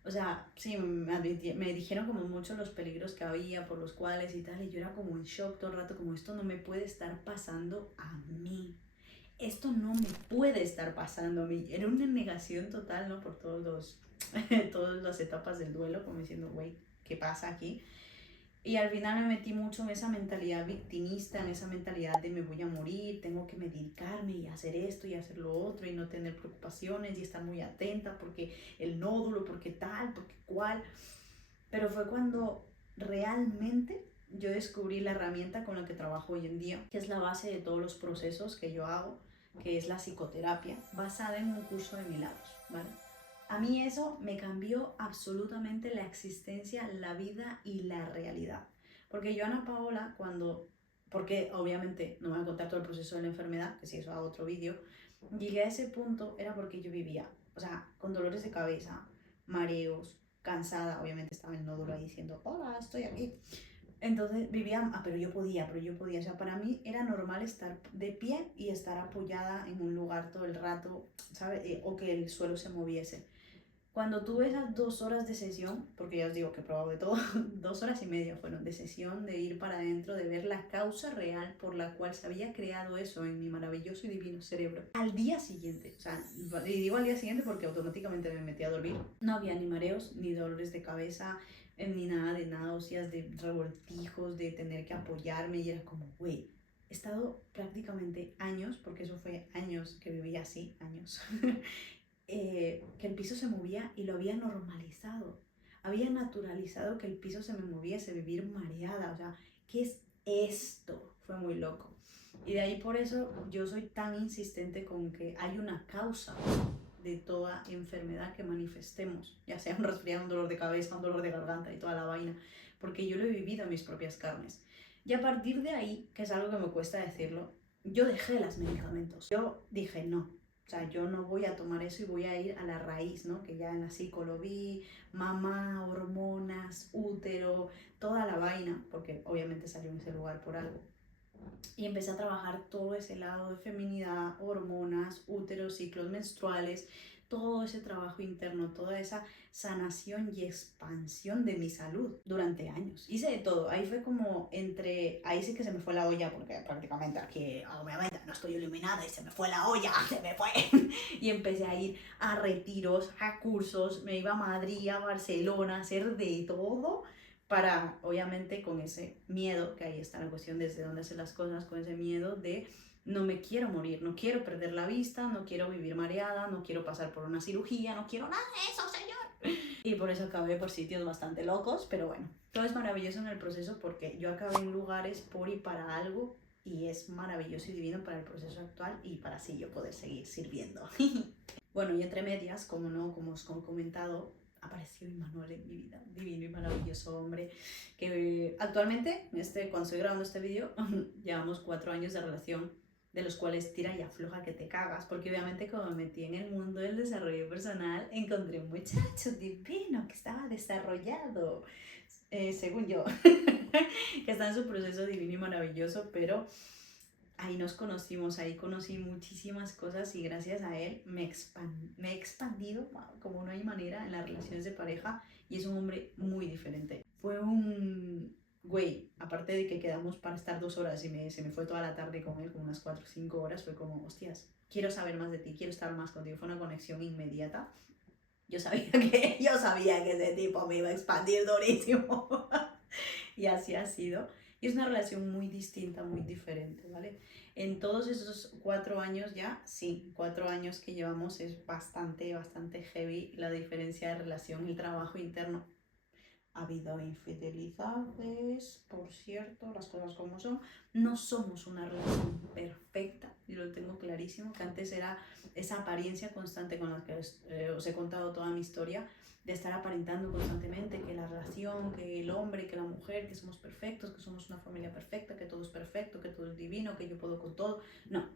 o sea, sí, me dijeron como mucho los peligros que había, por los cuales y tal, y yo era como en shock todo el rato, como esto no me puede estar pasando a mí. Esto no me puede estar pasando a mí. Era una negación total, ¿no? Por todas las etapas del duelo, como diciendo, güey, ¿qué pasa aquí? Y al final me metí mucho en esa mentalidad victimista, en esa mentalidad de me voy a morir, tengo que medicarme y hacer esto y hacer lo otro y no tener preocupaciones y estar muy atenta porque el nódulo, porque tal, porque cual. Pero fue cuando realmente yo descubrí la herramienta con la que trabajo hoy en día, que es la base de todos los procesos que yo hago, que es la psicoterapia, basada en un curso de milagros, ¿vale? A mí eso me cambió absolutamente la existencia, la vida y la realidad. Porque yo, Ana Paola, porque obviamente no me voy a contar todo el proceso de la enfermedad, que si eso hago otro vídeo, llegué a ese punto era porque yo vivía, o sea, con dolores de cabeza, mareos, cansada, obviamente estaba el nódulo ahí diciendo, hola, estoy aquí. Entonces vivía, pero yo podía, o sea, para mí era normal estar de pie y estar apoyada en un lugar todo el rato, ¿sabes? O que el suelo se moviese. Cuando tuve esas 2 horas de sesión, porque ya os digo que he probado de todo, 2 horas y media fueron de sesión, de ir para adentro, de ver la causa real por la cual se había creado eso en mi maravilloso y divino cerebro. Al día siguiente, o sea, y digo al día siguiente porque automáticamente me metí a dormir, no había ni mareos, ni dolores de cabeza, ni nada de náuseas, de revoltijos, de tener que apoyarme, y era como, güey, he estado prácticamente años, porque eso fue años que viví así, años, que el piso se movía y lo había normalizado. Había naturalizado que el piso se me moviese, vivir mareada. O sea, ¿qué es esto? Fue muy loco. Y de ahí por eso yo soy tan insistente con que hay una causa de toda enfermedad que manifestemos, ya sea un resfriado, un dolor de cabeza, un dolor de garganta y toda la vaina, porque yo lo he vivido en mis propias carnes. Y a partir de ahí, que es algo que me cuesta decirlo, yo dejé los medicamentos. Yo dije, no, o sea, yo no voy a tomar eso y voy a ir a la raíz, ¿no? Que ya en la psico lo vi, mamá, hormonas, útero, toda la vaina, porque obviamente salió en ese lugar por algo. Y empecé a trabajar todo ese lado de feminidad, hormonas, útero, ciclos menstruales, todo ese trabajo interno, toda esa sanación y expansión de mi salud durante años. Hice de todo, ahí fue como ahí sí que se me fue la olla, porque prácticamente aquí, obviamente, no estoy iluminada y se me fue la olla, se me fue. Y empecé a ir a retiros, a cursos, me iba a Madrid, a Barcelona, a hacer de todo para, obviamente, con ese miedo, que ahí está la cuestión desde dónde hacer las cosas, con ese miedo de no me quiero morir, no quiero perder la vista, no quiero vivir mareada, no quiero pasar por una cirugía, no quiero nada de eso, señor. Y por eso acabé por sitios bastante locos, pero bueno, todo es maravilloso en el proceso porque yo acabé en lugares por y para algo y es maravilloso y divino para el proceso actual y para así yo poder seguir sirviendo. Bueno, y entre medias, como no, como os he comentado, apareció Imanol en mi vida, divino y maravilloso hombre, que actualmente, cuando estoy grabando este vídeo, llevamos 4 años de relación, de los cuales tira y afloja que te cagas, porque obviamente como me metí en el mundo del desarrollo personal, encontré un muchacho divino que estaba desarrollado, según yo, que está en su proceso divino y maravilloso, pero ahí nos conocimos, ahí conocí muchísimas cosas y gracias a él me he expandido como no hay manera en las relaciones de pareja y es un hombre muy diferente. Fue un güey, aparte de que quedamos para estar 2 horas y se me fue toda la tarde con él, como unas 4 o 5 horas, fue como, hostias, quiero saber más de ti, quiero estar más contigo, fue una conexión inmediata. Yo sabía que ese tipo me iba a expandir durísimo. Y así ha sido. Y es una relación muy distinta, muy diferente, ¿vale? En todos esos 4 años ya, sí, 4 años que llevamos es bastante, bastante heavy la diferencia de relación y trabajo interno. Ha habido infidelidades, por cierto, las cosas como son. No somos una relación perfecta, yo lo tengo clarísimo, que antes era esa apariencia constante con la que os he contado toda mi historia, de estar aparentando constantemente que la relación, que el hombre, que la mujer, que somos perfectos, que somos una familia perfecta, que todo es perfecto, que todo es divino, que yo puedo con todo. No,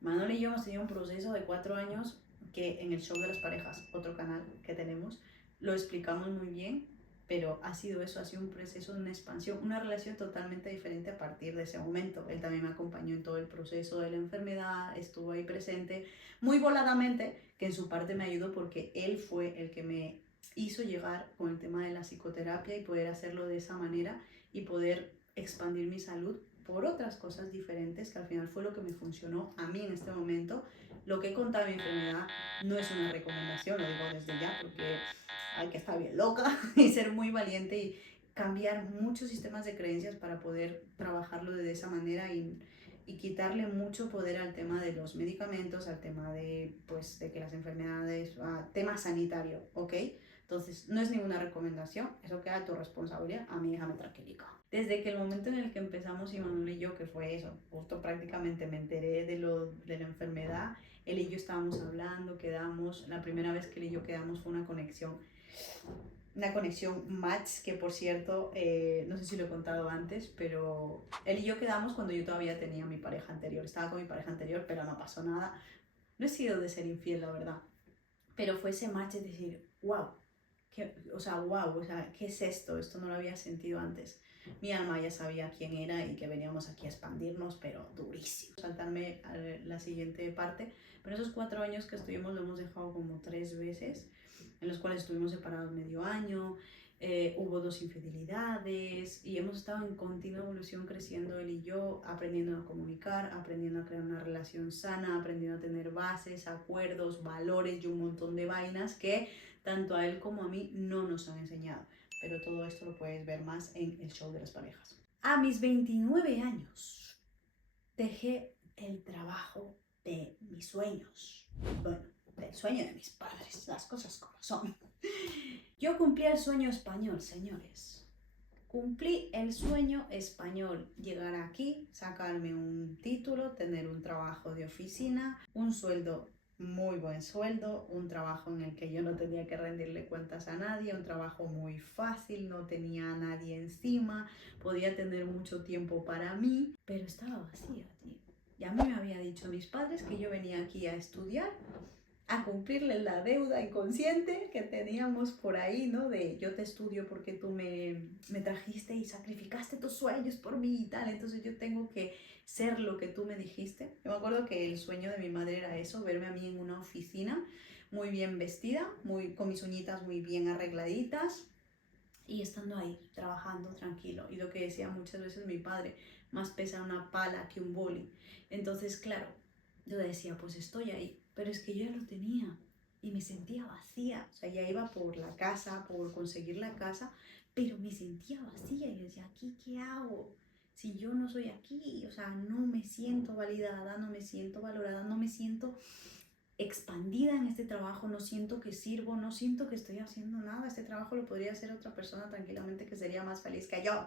Manuel y yo hemos tenido un proceso de 4 años que en el show de las parejas, otro canal que tenemos, lo explicamos muy bien, pero ha sido eso, ha sido un proceso de una expansión, una relación totalmente diferente a partir de ese momento. Él también me acompañó en todo el proceso de la enfermedad, estuvo ahí presente, muy voladamente, que en su parte me ayudó porque él fue el que me hizo llegar con el tema de la psicoterapia y poder hacerlo de esa manera y poder expandir mi salud por otras cosas diferentes, que al final fue lo que me funcionó a mí en este momento. Lo que he contado de mi enfermedad no es una recomendación, lo digo desde ya, porque hay que estar bien loca y ser muy valiente y cambiar muchos sistemas de creencias para poder trabajarlo de esa manera y quitarle mucho poder al tema de los medicamentos, al tema de, pues, de que las enfermedades, tema sanitario, ¿ok? Entonces, no es ninguna recomendación, eso queda a tu responsabilidad, a mí déjame tranquilica. Desde que el momento en el que empezamos Imanol y yo, que fue eso, justo prácticamente me enteré de la enfermedad, él y yo estábamos hablando, quedamos, la primera vez que él y yo quedamos fue una conexión match, que por cierto, no sé si lo he contado antes, pero él y yo quedamos cuando yo todavía tenía mi pareja anterior, estaba con mi pareja anterior, pero no pasó nada, no he sido de ser infiel, la verdad, pero fue ese match de decir, wow, wow, o sea, ¿qué es esto? Esto no lo había sentido antes. Mi alma ya sabía quién era y que veníamos aquí a expandirnos, pero durísimo. Saltarme a la siguiente parte, pero esos 4 años que estuvimos lo hemos dejado como 3 veces, en los cuales estuvimos separados medio año, hubo 2 infidelidades y hemos estado en continua evolución creciendo él y yo, aprendiendo a comunicar, aprendiendo a crear una relación sana, aprendiendo a tener bases, acuerdos, valores y un montón de vainas que tanto a él como a mí no nos han enseñado. Pero todo esto lo puedes ver más en el show de las parejas. A mis 29 años dejé el trabajo de mis sueños. Bueno, del sueño de mis padres, las cosas como son. Yo cumplí el sueño español, señores. Cumplí el sueño español, llegar aquí, sacarme un título, tener un trabajo de oficina, un sueldo, muy buen sueldo, un trabajo en el que yo no tenía que rendirle cuentas a nadie, un trabajo muy fácil, no tenía a nadie encima, podía tener mucho tiempo para mí, pero estaba vacía, tío. Y a mí me había dicho mis padres que yo venía aquí a estudiar, a cumplirle la deuda inconsciente que teníamos por ahí, ¿no? De yo te estudio porque tú me trajiste y sacrificaste tus sueños por mí y tal, entonces yo tengo que ser lo que tú me dijiste. Yo me acuerdo que el sueño de mi madre era eso, verme a mí en una oficina, muy bien vestida, con mis uñitas muy bien arregladitas y estando ahí, trabajando tranquilo. Y lo que decía muchas veces mi padre, más pesa una pala que un boli. Entonces, claro, yo decía, pues estoy ahí, pero es que yo ya lo tenía y me sentía vacía. O sea, ya iba por la casa, por conseguir la casa, pero me sentía vacía y decía, ¿aquí qué hago? Si yo no soy aquí, o sea, no me siento validada, no me siento valorada, no me siento expandida en este trabajo, no siento que sirvo, no siento que estoy haciendo nada, este trabajo lo podría hacer otra persona tranquilamente que sería más feliz que yo.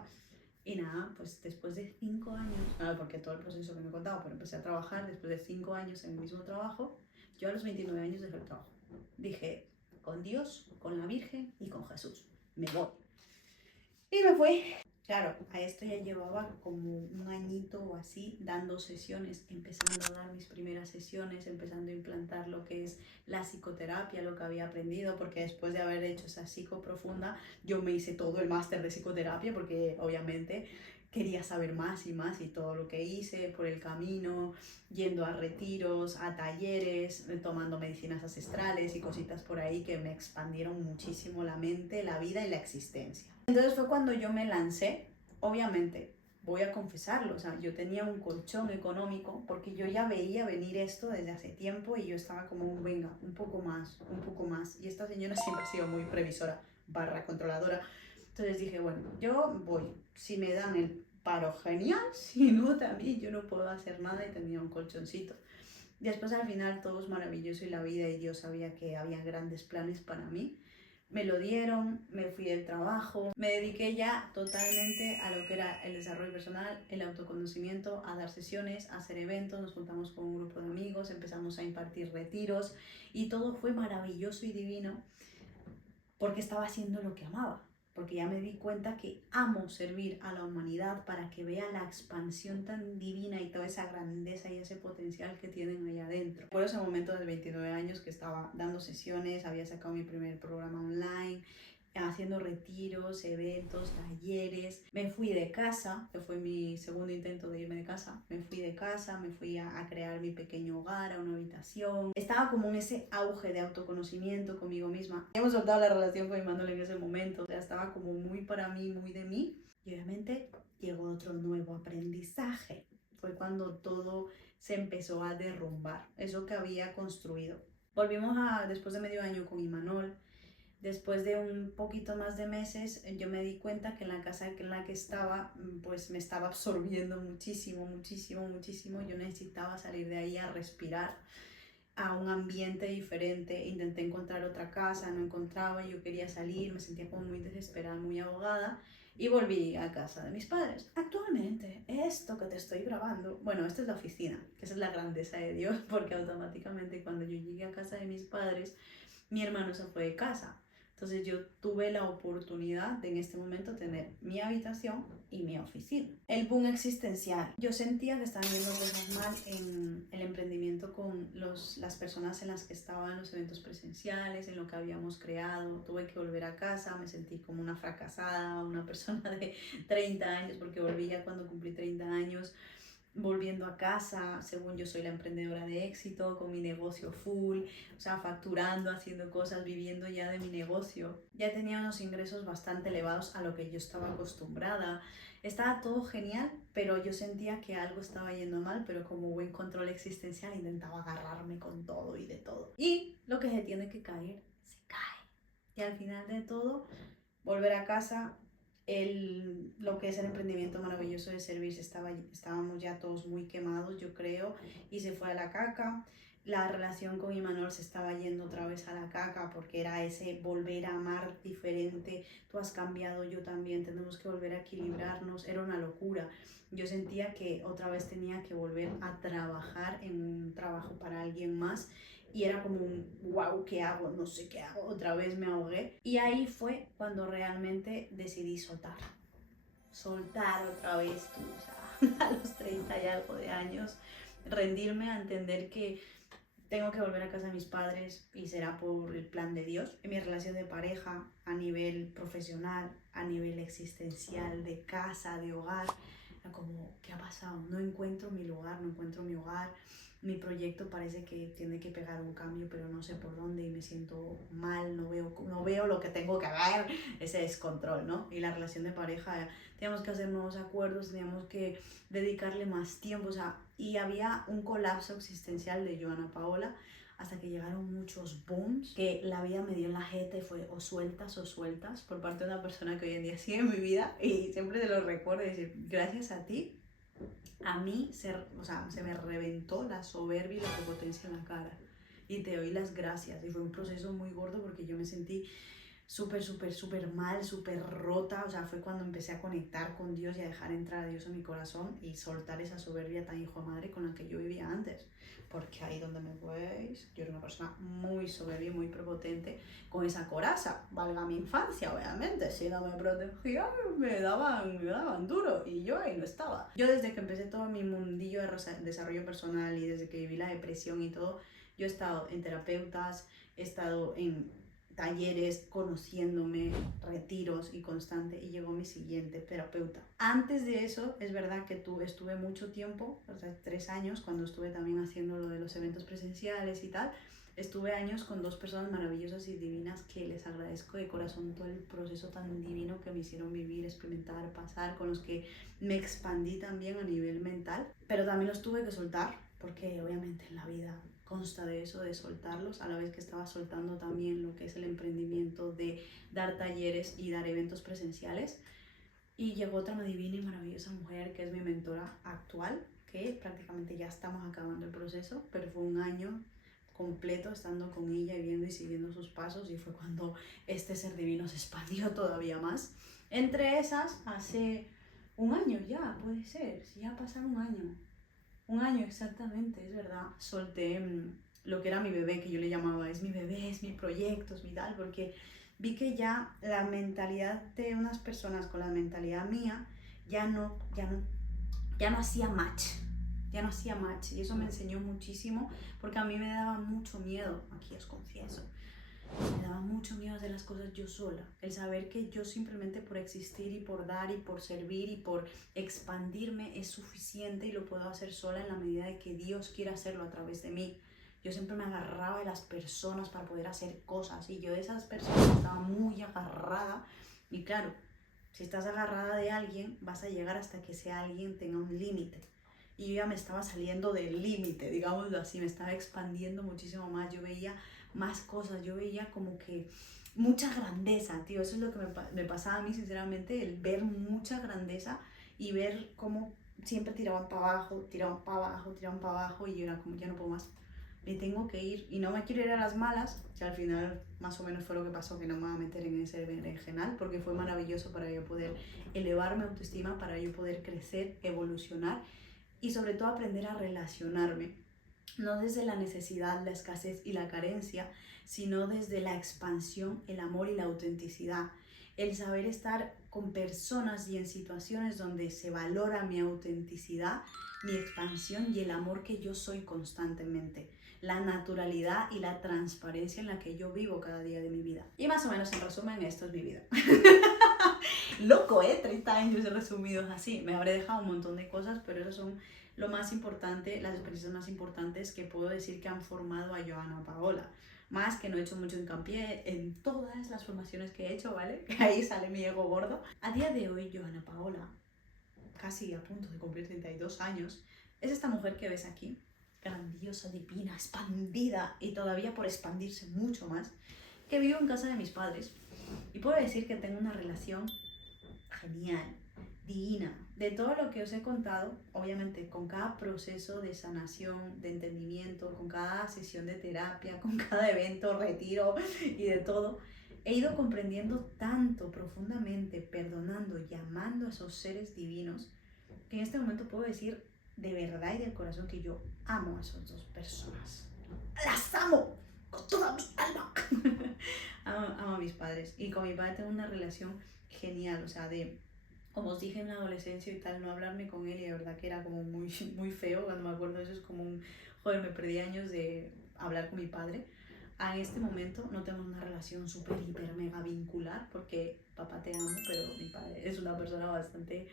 Y nada, pues después de 5 años, porque todo el proceso que me he contado, pero empecé a trabajar después de 5 años en el mismo trabajo, yo a los 29 años dejé el trabajo. Dije, con Dios, con la Virgen y con Jesús, me voy. Y me fui. Claro, a esto ya llevaba como un añito o así dando sesiones, empezando a dar mis primeras sesiones, empezando a implantar lo que es la psicoterapia, lo que había aprendido, porque después de haber hecho esa psico profunda, yo me hice todo el máster de psicoterapia, porque obviamente quería saber más y más, y todo lo que hice por el camino, yendo a retiros, a talleres, tomando medicinas ancestrales y cositas por ahí que me expandieron muchísimo la mente, la vida y la existencia. Entonces fue cuando yo me lancé, obviamente, voy a confesarlo, o sea, yo tenía un colchón económico porque yo ya veía venir esto desde hace tiempo y yo estaba como, venga, un poco más, un poco más. Y esta señora siempre ha sido muy previsora, barra controladora. Entonces dije, bueno, yo voy, si me dan el paro, genial, si no, también yo no puedo hacer nada y tenía un colchoncito. Después al final todo es maravilloso y la vida y Dios sabía que había grandes planes para mí. Me lo dieron, me fui del trabajo, me dediqué ya totalmente a lo que era el desarrollo personal, el autoconocimiento, a dar sesiones, a hacer eventos, nos juntamos con un grupo de amigos, empezamos a impartir retiros y todo fue maravilloso y divino porque estaba haciendo lo que amaba, porque ya me di cuenta que amo servir a la humanidad para que vea la expansión tan divina y toda esa grandeza y ese potencial que tienen allá adentro. Por ese momento de 29 años que estaba dando sesiones, había sacado mi primer programa online, haciendo retiros, eventos, talleres. Me fui de casa, que fue mi segundo intento de irme de casa. Me fui de casa, me fui a crear mi pequeño hogar, a una habitación. Estaba como en ese auge de autoconocimiento conmigo misma. Hemos soltado la relación con mi Manuel en ese momento. O sea, estaba como muy para mí, muy de mí. Y obviamente llegó otro nuevo aprendizaje. Fue cuando todo se empezó a derrumbar, eso que había construido. Volvimos después de medio año con Imanol. Después de un poquito más de meses, yo me di cuenta que en la casa en la que estaba, pues me estaba absorbiendo muchísimo, muchísimo, muchísimo. Yo necesitaba salir de ahí a respirar, a un ambiente diferente. Intenté encontrar otra casa, no encontraba, yo quería salir, me sentía como muy desesperada, muy ahogada. Y volví a casa de mis padres. Actualmente, esto que te estoy grabando, bueno, esta es la oficina, que esa es la grandeza de Dios, porque automáticamente cuando yo llegué a casa de mis padres, mi hermano se fue de casa. Entonces yo tuve la oportunidad de en este momento tener mi habitación y mi oficina. El boom existencial. Yo sentía que estaban yendo cosas mal en el emprendimiento con las personas en las que estaba en los eventos presenciales, en lo que habíamos creado. Tuve que volver a casa, me sentí como una fracasada, una persona de 30 años, porque volví ya cuando cumplí 30 años. Volviendo a casa, según yo soy la emprendedora de éxito, con mi negocio full, o sea, facturando, haciendo cosas, viviendo ya de mi negocio. Ya tenía unos ingresos bastante elevados a lo que yo estaba acostumbrada. Estaba todo genial, pero yo sentía que algo estaba yendo mal, pero como buen control existencial intentaba agarrarme con todo y de todo. Y lo que se tiene que caer, se cae. Y al final de todo, volver a casa, lo que es el emprendimiento maravilloso de servir, estábamos ya todos muy quemados, yo creo, y se fue a la caca. La relación con Imanol se estaba yendo otra vez a la caca porque era ese volver a amar diferente. Tú has cambiado, yo también, tenemos que volver a equilibrarnos. Era una locura. Yo sentía que otra vez tenía que volver a trabajar en un trabajo para alguien más y era como un wow, ¿qué hago? No sé qué hago, otra vez me ahogué. Y ahí fue cuando realmente decidí soltar otra vez tú, o sea, a los 30 y algo de años, rendirme a entender que tengo que volver a casa de mis padres y será por el plan de Dios. En mi relación de pareja, a nivel profesional, a nivel existencial, de casa, de hogar, era como, ¿qué ha pasado? No encuentro mi lugar, no encuentro mi hogar. Mi proyecto parece que tiene que pegar un cambio, pero no sé por dónde y me siento mal, no veo lo que tengo que ver, ese descontrol, ¿no? Y la relación de pareja, teníamos que hacer nuevos acuerdos, teníamos que dedicarle más tiempo, o sea, y había un colapso existencial de Joana Paola hasta que llegaron muchos booms que la vida me dio en la jeta y fue o sueltas por parte de una persona que hoy en día sigue en mi vida y siempre te lo recuerdo y decir, gracias a ti, a mí o sea, se me reventó la soberbia y la prepotencia en la cara y te doy las gracias y fue un proceso muy gordo porque yo me sentí súper mal, súper rota. O sea, fue cuando empecé a conectar con Dios y a dejar entrar a Dios en mi corazón y soltar esa soberbia tan hijo de madre con la que yo vivía antes. Porque ahí donde me veis, yo era una persona muy soberbia, muy prepotente, con esa coraza. Valga mi infancia, obviamente. Si no me protegía, me daban duro y yo ahí no estaba. Yo desde que empecé todo mi mundillo de desarrollo personal y desde que viví la depresión y todo, yo he estado en terapeutas, he estado en talleres, conociéndome, retiros y constante, y llegó mi siguiente terapeuta. Antes de eso, es verdad que estuve mucho tiempo, o sea, 3 años, cuando estuve también haciendo lo de los eventos presenciales y tal, estuve años con 2 personas maravillosas y divinas que les agradezco de corazón todo el proceso tan divino que me hicieron vivir, experimentar, pasar, con los que me expandí también a nivel mental, pero también los tuve que soltar, porque obviamente en la vida consta de eso, de soltarlos, a la vez que estaba soltando también lo que es el emprendimiento de dar talleres y dar eventos presenciales. Y llegó otra divina y maravillosa mujer que es mi mentora actual, que prácticamente ya estamos acabando el proceso, pero fue un año completo estando con ella y viendo y siguiendo sus pasos, y fue cuando este ser divino se expandió todavía más. Entre esas, hace un año ya, puede ser, si ya ha pasado un año exactamente, es verdad, solté lo que era mi bebé, que yo le llamaba, es mi bebé, es mi proyecto, es mi tal, porque vi que ya la mentalidad de unas personas con la mentalidad mía ya no hacía match, ya no hacía match, y eso me enseñó muchísimo, porque a mí me daba mucho miedo, aquí os confieso, me daba mucho miedo hacer las cosas yo sola, el saber que yo simplemente por existir y por dar y por servir y por expandirme es suficiente y lo puedo hacer sola en la medida de que Dios quiera hacerlo a través de mí. Yo siempre me agarraba de las personas para poder hacer cosas, y yo de esas personas estaba muy agarrada, y claro, si estás agarrada de alguien, vas a llegar hasta que ese alguien tenga un límite. Y yo ya me estaba saliendo del límite, digámoslo así, me estaba expandiendo muchísimo más. Yo veía más cosas, yo veía como que mucha grandeza, tío. Eso es lo que me pasaba a mí, sinceramente, el ver mucha grandeza y ver cómo siempre tiraban para abajo, tiraban para abajo, tiraban para abajo, y yo era como, ya no puedo más, me tengo que ir, y no me quiero ir a las malas, que al final más o menos fue lo que pasó, que no me voy a meter en ese berenjenal, porque fue maravilloso para yo poder elevar mi autoestima, para yo poder crecer, evolucionar y sobre todo aprender a relacionarme, no desde la necesidad, la escasez y la carencia, sino desde la expansión, el amor y la autenticidad. El saber estar con personas y en situaciones donde se valora mi autenticidad, mi expansión y el amor que yo soy constantemente. La naturalidad y la transparencia en la que yo vivo cada día de mi vida. Y más o menos en resumen, esto es mi vida. Loco, 30 años resumidos así. Me habré dejado un montón de cosas, pero esas son lo más importante, las experiencias más importantes que puedo decir que han formado a Joana Paola. Más que no he hecho mucho hincapié en todas las formaciones que he hecho, ¿vale? Que ahí sale mi ego gordo. A día de hoy, Joana Paola, casi a punto de cumplir 32 años, es esta mujer que ves aquí, grandiosa, divina, expandida y todavía por expandirse mucho más, que vivo en casa de mis padres. Y puedo decir que tengo una relación genial, divina. De todo lo que os he contado, obviamente con cada proceso de sanación, de entendimiento, con cada sesión de terapia, con cada evento, retiro y de todo, he ido comprendiendo tanto profundamente, perdonando y amando a esos seres divinos, que en este momento puedo decir de verdad y del corazón que yo amo a esas dos personas. ¡Las amo! Con toda mi alma. amo a mis padres, y con mi padre tengo una relación genial, o sea, de, como os dije en la adolescencia y tal, no hablarme con él, y de verdad que era como muy, muy feo, cuando me acuerdo de eso es como un, joder, me perdí años de hablar con mi padre. A este momento no tenemos una relación súper, hiper, mega vincular, porque papá te amo, pero mi padre es una persona bastante,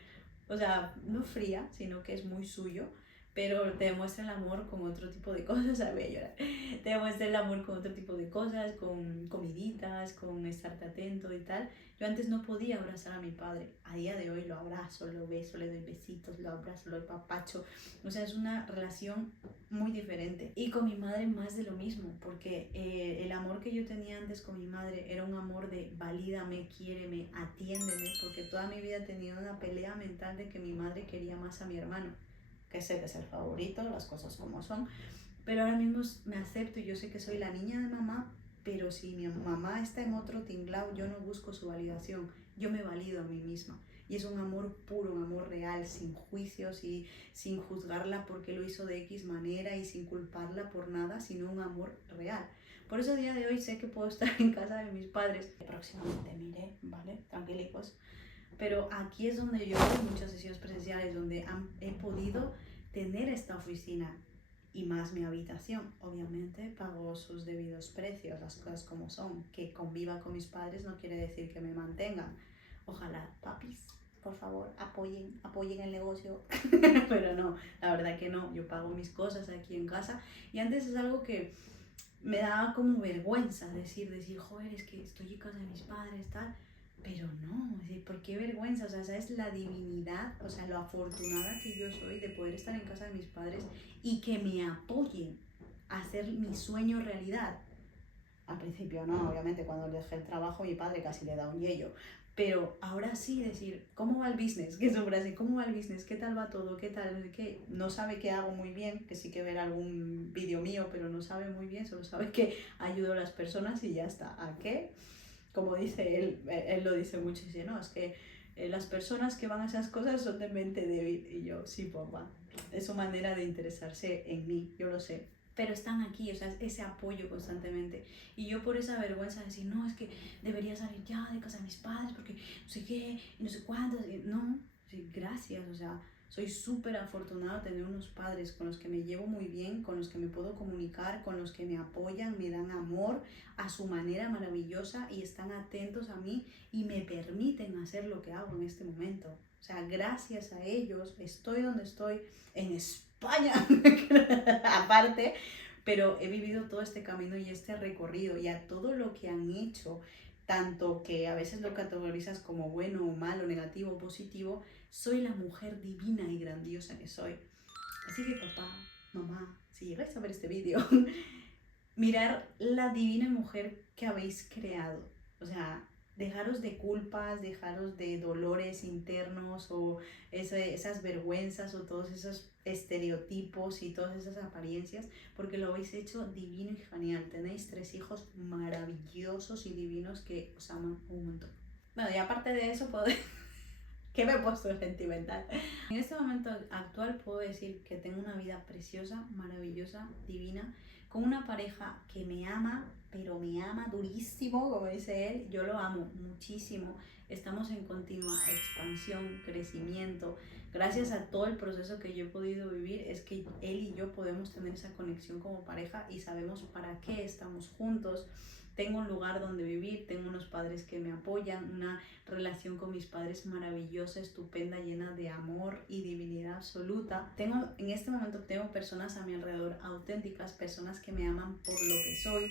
o sea, no fría, sino que es muy suyo, pero te demuestra el amor con otro tipo de cosas, a ver, llorar. Te demuestra el amor con otro tipo de cosas, con comiditas, con estarte atento y tal. Yo antes no podía abrazar a mi padre, a día de hoy lo abrazo, lo beso, le doy besitos, lo abrazo, lo papacho, o sea, es una relación muy diferente. Y con mi madre más de lo mismo, porque el amor que yo tenía antes con mi madre era un amor de valídame, quiéreme, atiéndeme, porque toda mi vida he tenido una pelea mental de que mi madre quería más a mi hermano, que sé que es el favorito, las cosas como son, pero ahora mismo me acepto y yo sé que soy la niña de mamá, pero si mi mamá está en otro tinglao, yo no busco su validación, yo me valido a mí misma. Y es un amor puro, un amor real, sin juicios y sin juzgarla porque lo hizo de X manera y sin culparla por nada, sino un amor real. Por eso a día de hoy sé que puedo estar en casa de mis padres. Próximamente me iré, ¿vale? Tranquilicos. Pero aquí es donde yo hago muchas sesiones presenciales, donde he podido tener esta oficina y más mi habitación. Obviamente pago sus debidos precios, las cosas como son. Que conviva con mis padres no quiere decir que me mantengan. Ojalá, papis, por favor, apoyen el negocio. Pero no, la verdad que no. Yo pago mis cosas aquí en casa, y antes es algo que me daba como vergüenza decir, joder, es que estoy en casa de mis padres, tal. Pero no, es decir, ¿por qué vergüenza? O sea, esa es la divinidad, o sea, lo afortunada que yo soy de poder estar en casa de mis padres y que me apoyen a hacer mi sueño realidad. Al principio no, obviamente, cuando dejé el trabajo mi padre casi le da un yello, Pero ahora sí decir, ¿cómo va el business? Que es una frase, ¿cómo va el business? ¿Qué tal va todo? ¿Qué tal? ¿Qué? No sabe qué hago muy bien, que sí que ver algún vídeo mío, pero no sabe muy bien, solo sabe que ayudo a las personas y ya está. ¿A qué? Como dice él lo dice mucho, dice, no, es que las personas que van a esas cosas son de mente débil. Y yo, sí, papá, es su manera de interesarse en mí, yo lo sé. Pero están aquí, o sea, ese apoyo constantemente. Y yo por esa vergüenza de decir, no, es que debería salir ya de casa de mis padres porque no sé qué, y no sé cuántas. No, sí, gracias, o sea, soy súper afortunada de tener unos padres con los que me llevo muy bien, con los que me puedo comunicar, con los que me apoyan, me dan amor a su manera maravillosa y están atentos a mí y me permiten hacer lo que hago en este momento. O sea, gracias a ellos estoy donde estoy, en España, aparte, pero he vivido todo este camino y este recorrido y a todo lo que han hecho, tanto que a veces lo categorizas como bueno o malo, negativo o positivo, soy la mujer divina y grandiosa que soy. Así que papá, mamá, si llegáis a ver este vídeo, mirar la divina mujer que habéis creado. O sea, dejaros de culpas, dejaros de dolores internos o esas vergüenzas o todos esos estereotipos y todas esas apariencias, porque lo habéis hecho divino y genial. Tenéis 3 hijos maravillosos y divinos que os aman un montón. Bueno, y aparte de eso, puedo que me he puesto sentimental. En este momento actual puedo decir que tengo una vida preciosa, maravillosa, divina, con una pareja que me ama, pero me ama durísimo, como dice él. Yo lo amo muchísimo. Estamos en continua expansión, crecimiento. Gracias a todo el proceso que yo he podido vivir, es que él y yo podemos tener esa conexión como pareja y sabemos para qué estamos juntos. Tengo un lugar donde vivir, tengo unos padres que me apoyan, una relación con mis padres maravillosa, estupenda, llena de amor y divinidad absoluta. En este momento tengo personas a mi alrededor auténticas, personas que me aman por lo que soy,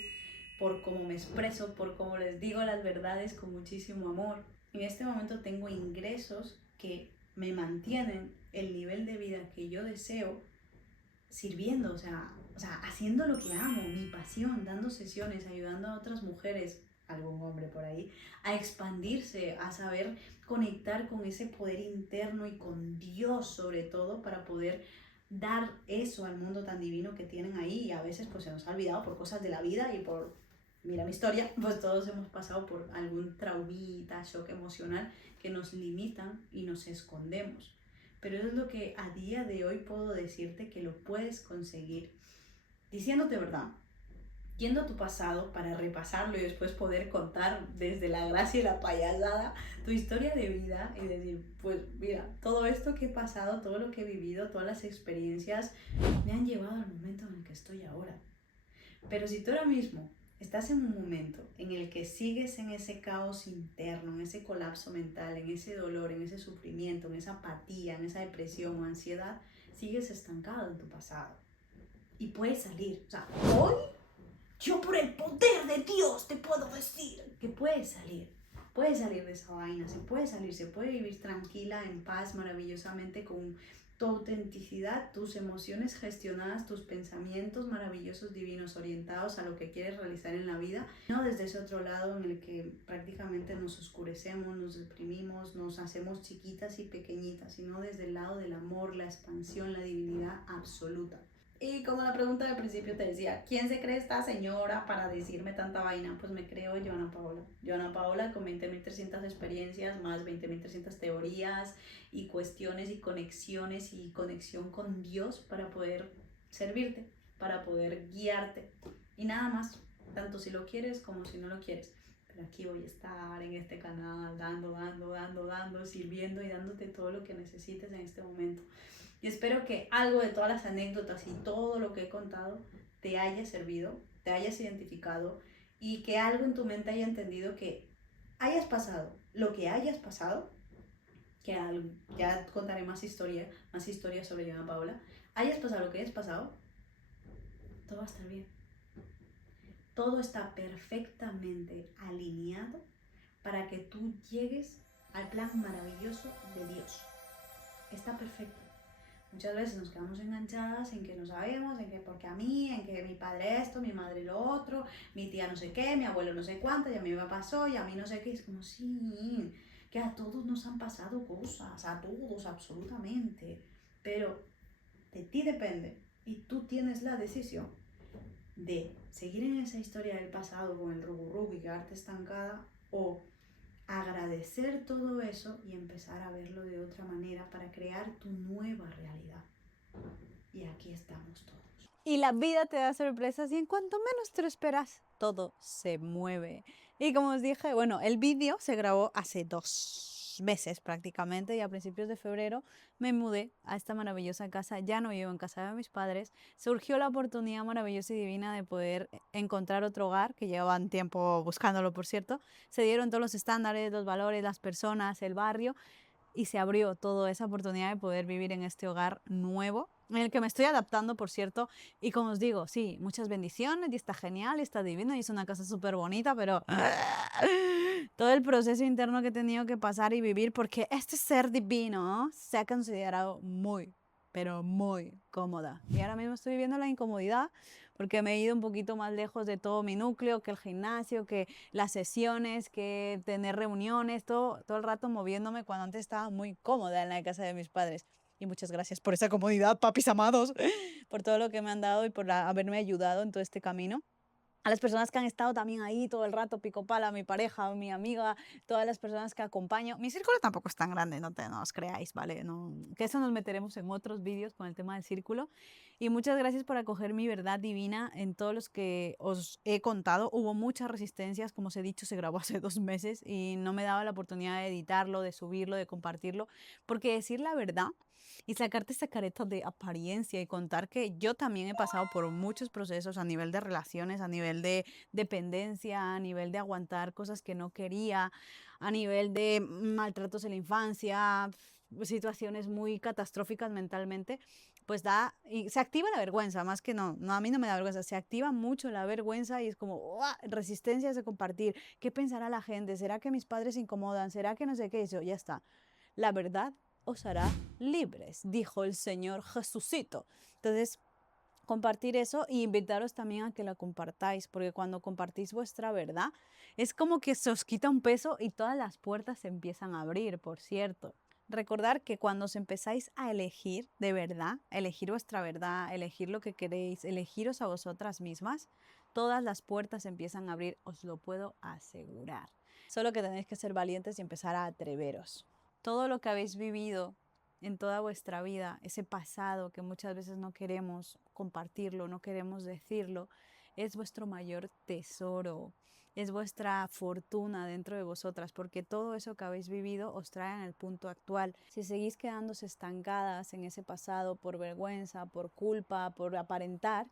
por cómo me expreso, por cómo les digo las verdades con muchísimo amor. En este momento tengo ingresos que me mantienen el nivel de vida que yo deseo sirviendo, o sea, haciendo lo que amo, mi pasión, dando sesiones, ayudando a otras mujeres, algún hombre por ahí, a expandirse, a saber conectar con ese poder interno y con Dios sobre todo para poder dar eso al mundo tan divino que tienen ahí y a veces pues se nos ha olvidado por cosas de la vida y por, mira mi historia, pues todos hemos pasado por algún traumita, shock emocional que nos limitan y nos escondemos. Pero eso es lo que a día de hoy puedo decirte que lo puedes conseguir diciéndote verdad, yendo a tu pasado para repasarlo y después poder contar desde la gracia y la payasada tu historia de vida y decir, pues mira, todo esto que he pasado, todo lo que he vivido, todas las experiencias me han llevado al momento en el que estoy ahora. Pero si tú ahora mismo estás en un momento en el que sigues en ese caos interno, en ese colapso mental, en ese dolor, en ese sufrimiento, en esa apatía, en esa depresión o ansiedad, sigues estancado en tu pasado. Y puedes salir. O sea, hoy yo por el poder de Dios te puedo decir que puedes salir. Puedes salir de esa vaina, se puede salir, se puede vivir tranquila, en paz, maravillosamente, con tu autenticidad, tus emociones gestionadas, tus pensamientos maravillosos, divinos, orientados a lo que quieres realizar en la vida, no desde ese otro lado en el que prácticamente nos oscurecemos, nos deprimimos, nos hacemos chiquitas y pequeñitas, sino desde el lado del amor, la expansión, la divinidad absoluta. Y como la pregunta del principio te decía, ¿quién se cree esta señora para decirme tanta vaina? Pues me creo Joana Paola. Joana Paola con 20.300 experiencias, más 20.300 teorías y cuestiones y conexiones y conexión con Dios para poder servirte, para poder guiarte. Y nada más, tanto si lo quieres como si no lo quieres. Pero aquí voy a estar en este canal dando, sirviendo y dándote todo lo que necesites en este momento. Y espero que algo de todas las anécdotas y todo lo que he contado te haya servido, te hayas identificado y que algo en tu mente haya entendido que hayas pasado lo que hayas pasado, que ya contaré más historias sobre Joana Paola, hayas pasado lo que hayas pasado, todo va a estar bien. Todo está perfectamente alineado para que tú llegues al plan maravilloso de Dios. Está perfecto. Muchas veces nos quedamos enganchadas en que no sabemos, en que porque a mí, en que mi padre esto, mi madre lo otro, mi tía no sé qué, mi abuelo no sé cuánto, y a mí me pasó, y a mí no sé qué. Es como, sí, que a todos nos han pasado cosas, a todos absolutamente, pero de ti depende y tú tienes la decisión de seguir en esa historia del pasado con el rugu y quedarte estancada o agradecer todo eso y empezar a verlo de otra manera para crear tu nueva realidad. Y aquí estamos todos. Y la vida te da sorpresas y en cuanto menos te lo esperas, todo se mueve. Y como os dije, bueno, el vídeo se grabó hace 2 meses prácticamente y a principios de febrero me mudé a esta maravillosa casa. Ya no vivo en casa de mis padres. Surgió la oportunidad maravillosa y divina de poder encontrar otro hogar, que llevaban tiempo buscándolo, por cierto. Se dieron todos los estándares, los valores, las personas, el barrio y se abrió toda esa oportunidad de poder vivir en este hogar nuevo, en el que me estoy adaptando, por cierto, y como os digo, sí, muchas bendiciones, y está genial, y está divino, y es una casa súper bonita, pero todo el proceso interno que he tenido que pasar y vivir, porque este ser divino se ha considerado muy, pero muy cómoda. Y ahora mismo estoy viviendo la incomodidad porque me he ido un poquito más lejos de todo mi núcleo, que el gimnasio, que las sesiones, que tener reuniones, todo el rato moviéndome cuando antes estaba muy cómoda en la casa de mis padres. Y muchas gracias por esa comodidad, papis amados, por todo lo que me han dado y por haberme ayudado en todo este camino. A las personas que han estado también ahí todo el rato, pico pala, mi pareja, mi amiga, todas las personas que acompaño. Mi círculo tampoco es tan grande, no os creáis, ¿vale? No, que eso nos meteremos en otros vídeos con el tema del círculo. Y muchas gracias por acoger mi verdad divina en todos los que os he contado. Hubo muchas resistencias, como os he dicho, se grabó hace 2 meses y no me daba la oportunidad de editarlo, de subirlo, de compartirlo, porque decir la verdad y sacarte esa careta de apariencia y contar que yo también he pasado por muchos procesos a nivel de relaciones, a nivel de dependencia, a nivel de aguantar cosas que no quería, a nivel de maltratos en la infancia, situaciones muy catastróficas mentalmente, pues da, y se activa la vergüenza, más que no, a mí no me da vergüenza, se activa mucho la vergüenza y es como ¡uah! Resistencias de compartir, ¿qué pensará la gente? ¿Será que mis padres se incomodan? ¿Será que no sé qué? Eso, ya está. La verdad os hará libres, dijo el Señor Jesucito. Entonces, compartir eso y invitaros también a que la compartáis, porque cuando compartís vuestra verdad, es como que se os quita un peso y todas las puertas se empiezan a abrir, por cierto. Recordar que cuando os empezáis a elegir de verdad, elegir vuestra verdad, elegir lo que queréis, elegiros a vosotras mismas, todas las puertas se empiezan a abrir, os lo puedo asegurar. Solo que tenéis que ser valientes y empezar a atreveros. Todo lo que habéis vivido en toda vuestra vida, ese pasado que muchas veces no queremos compartirlo, no queremos decirlo, es vuestro mayor tesoro, es vuestra fortuna dentro de vosotras, porque todo eso que habéis vivido os trae en el punto actual. Si seguís quedándose estancadas en ese pasado por vergüenza, por culpa, por aparentar,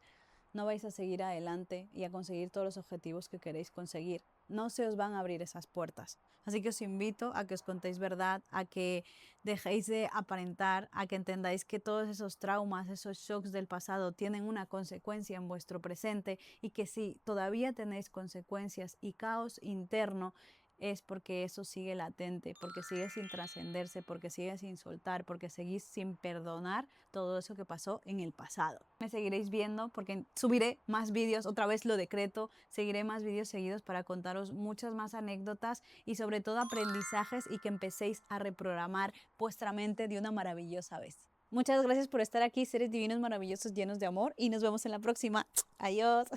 no vais a seguir adelante y a conseguir todos los objetivos que queréis conseguir. No se os van a abrir esas puertas. Así que os invito a que os contéis verdad, a que dejéis de aparentar, a que entendáis que todos esos traumas, esos shocks del pasado tienen una consecuencia en vuestro presente y que si todavía tenéis consecuencias y caos interno, es porque eso sigue latente, porque sigue sin trascenderse, porque sigue sin soltar, porque seguís sin perdonar todo eso que pasó en el pasado. Me seguiréis viendo porque subiré más vídeos, otra vez lo decreto, seguiré más vídeos seguidos para contaros muchas más anécdotas y sobre todo aprendizajes y que empecéis a reprogramar vuestra mente de una maravillosa vez. Muchas gracias por estar aquí, seres divinos, maravillosos, llenos de amor y nos vemos en la próxima. Adiós.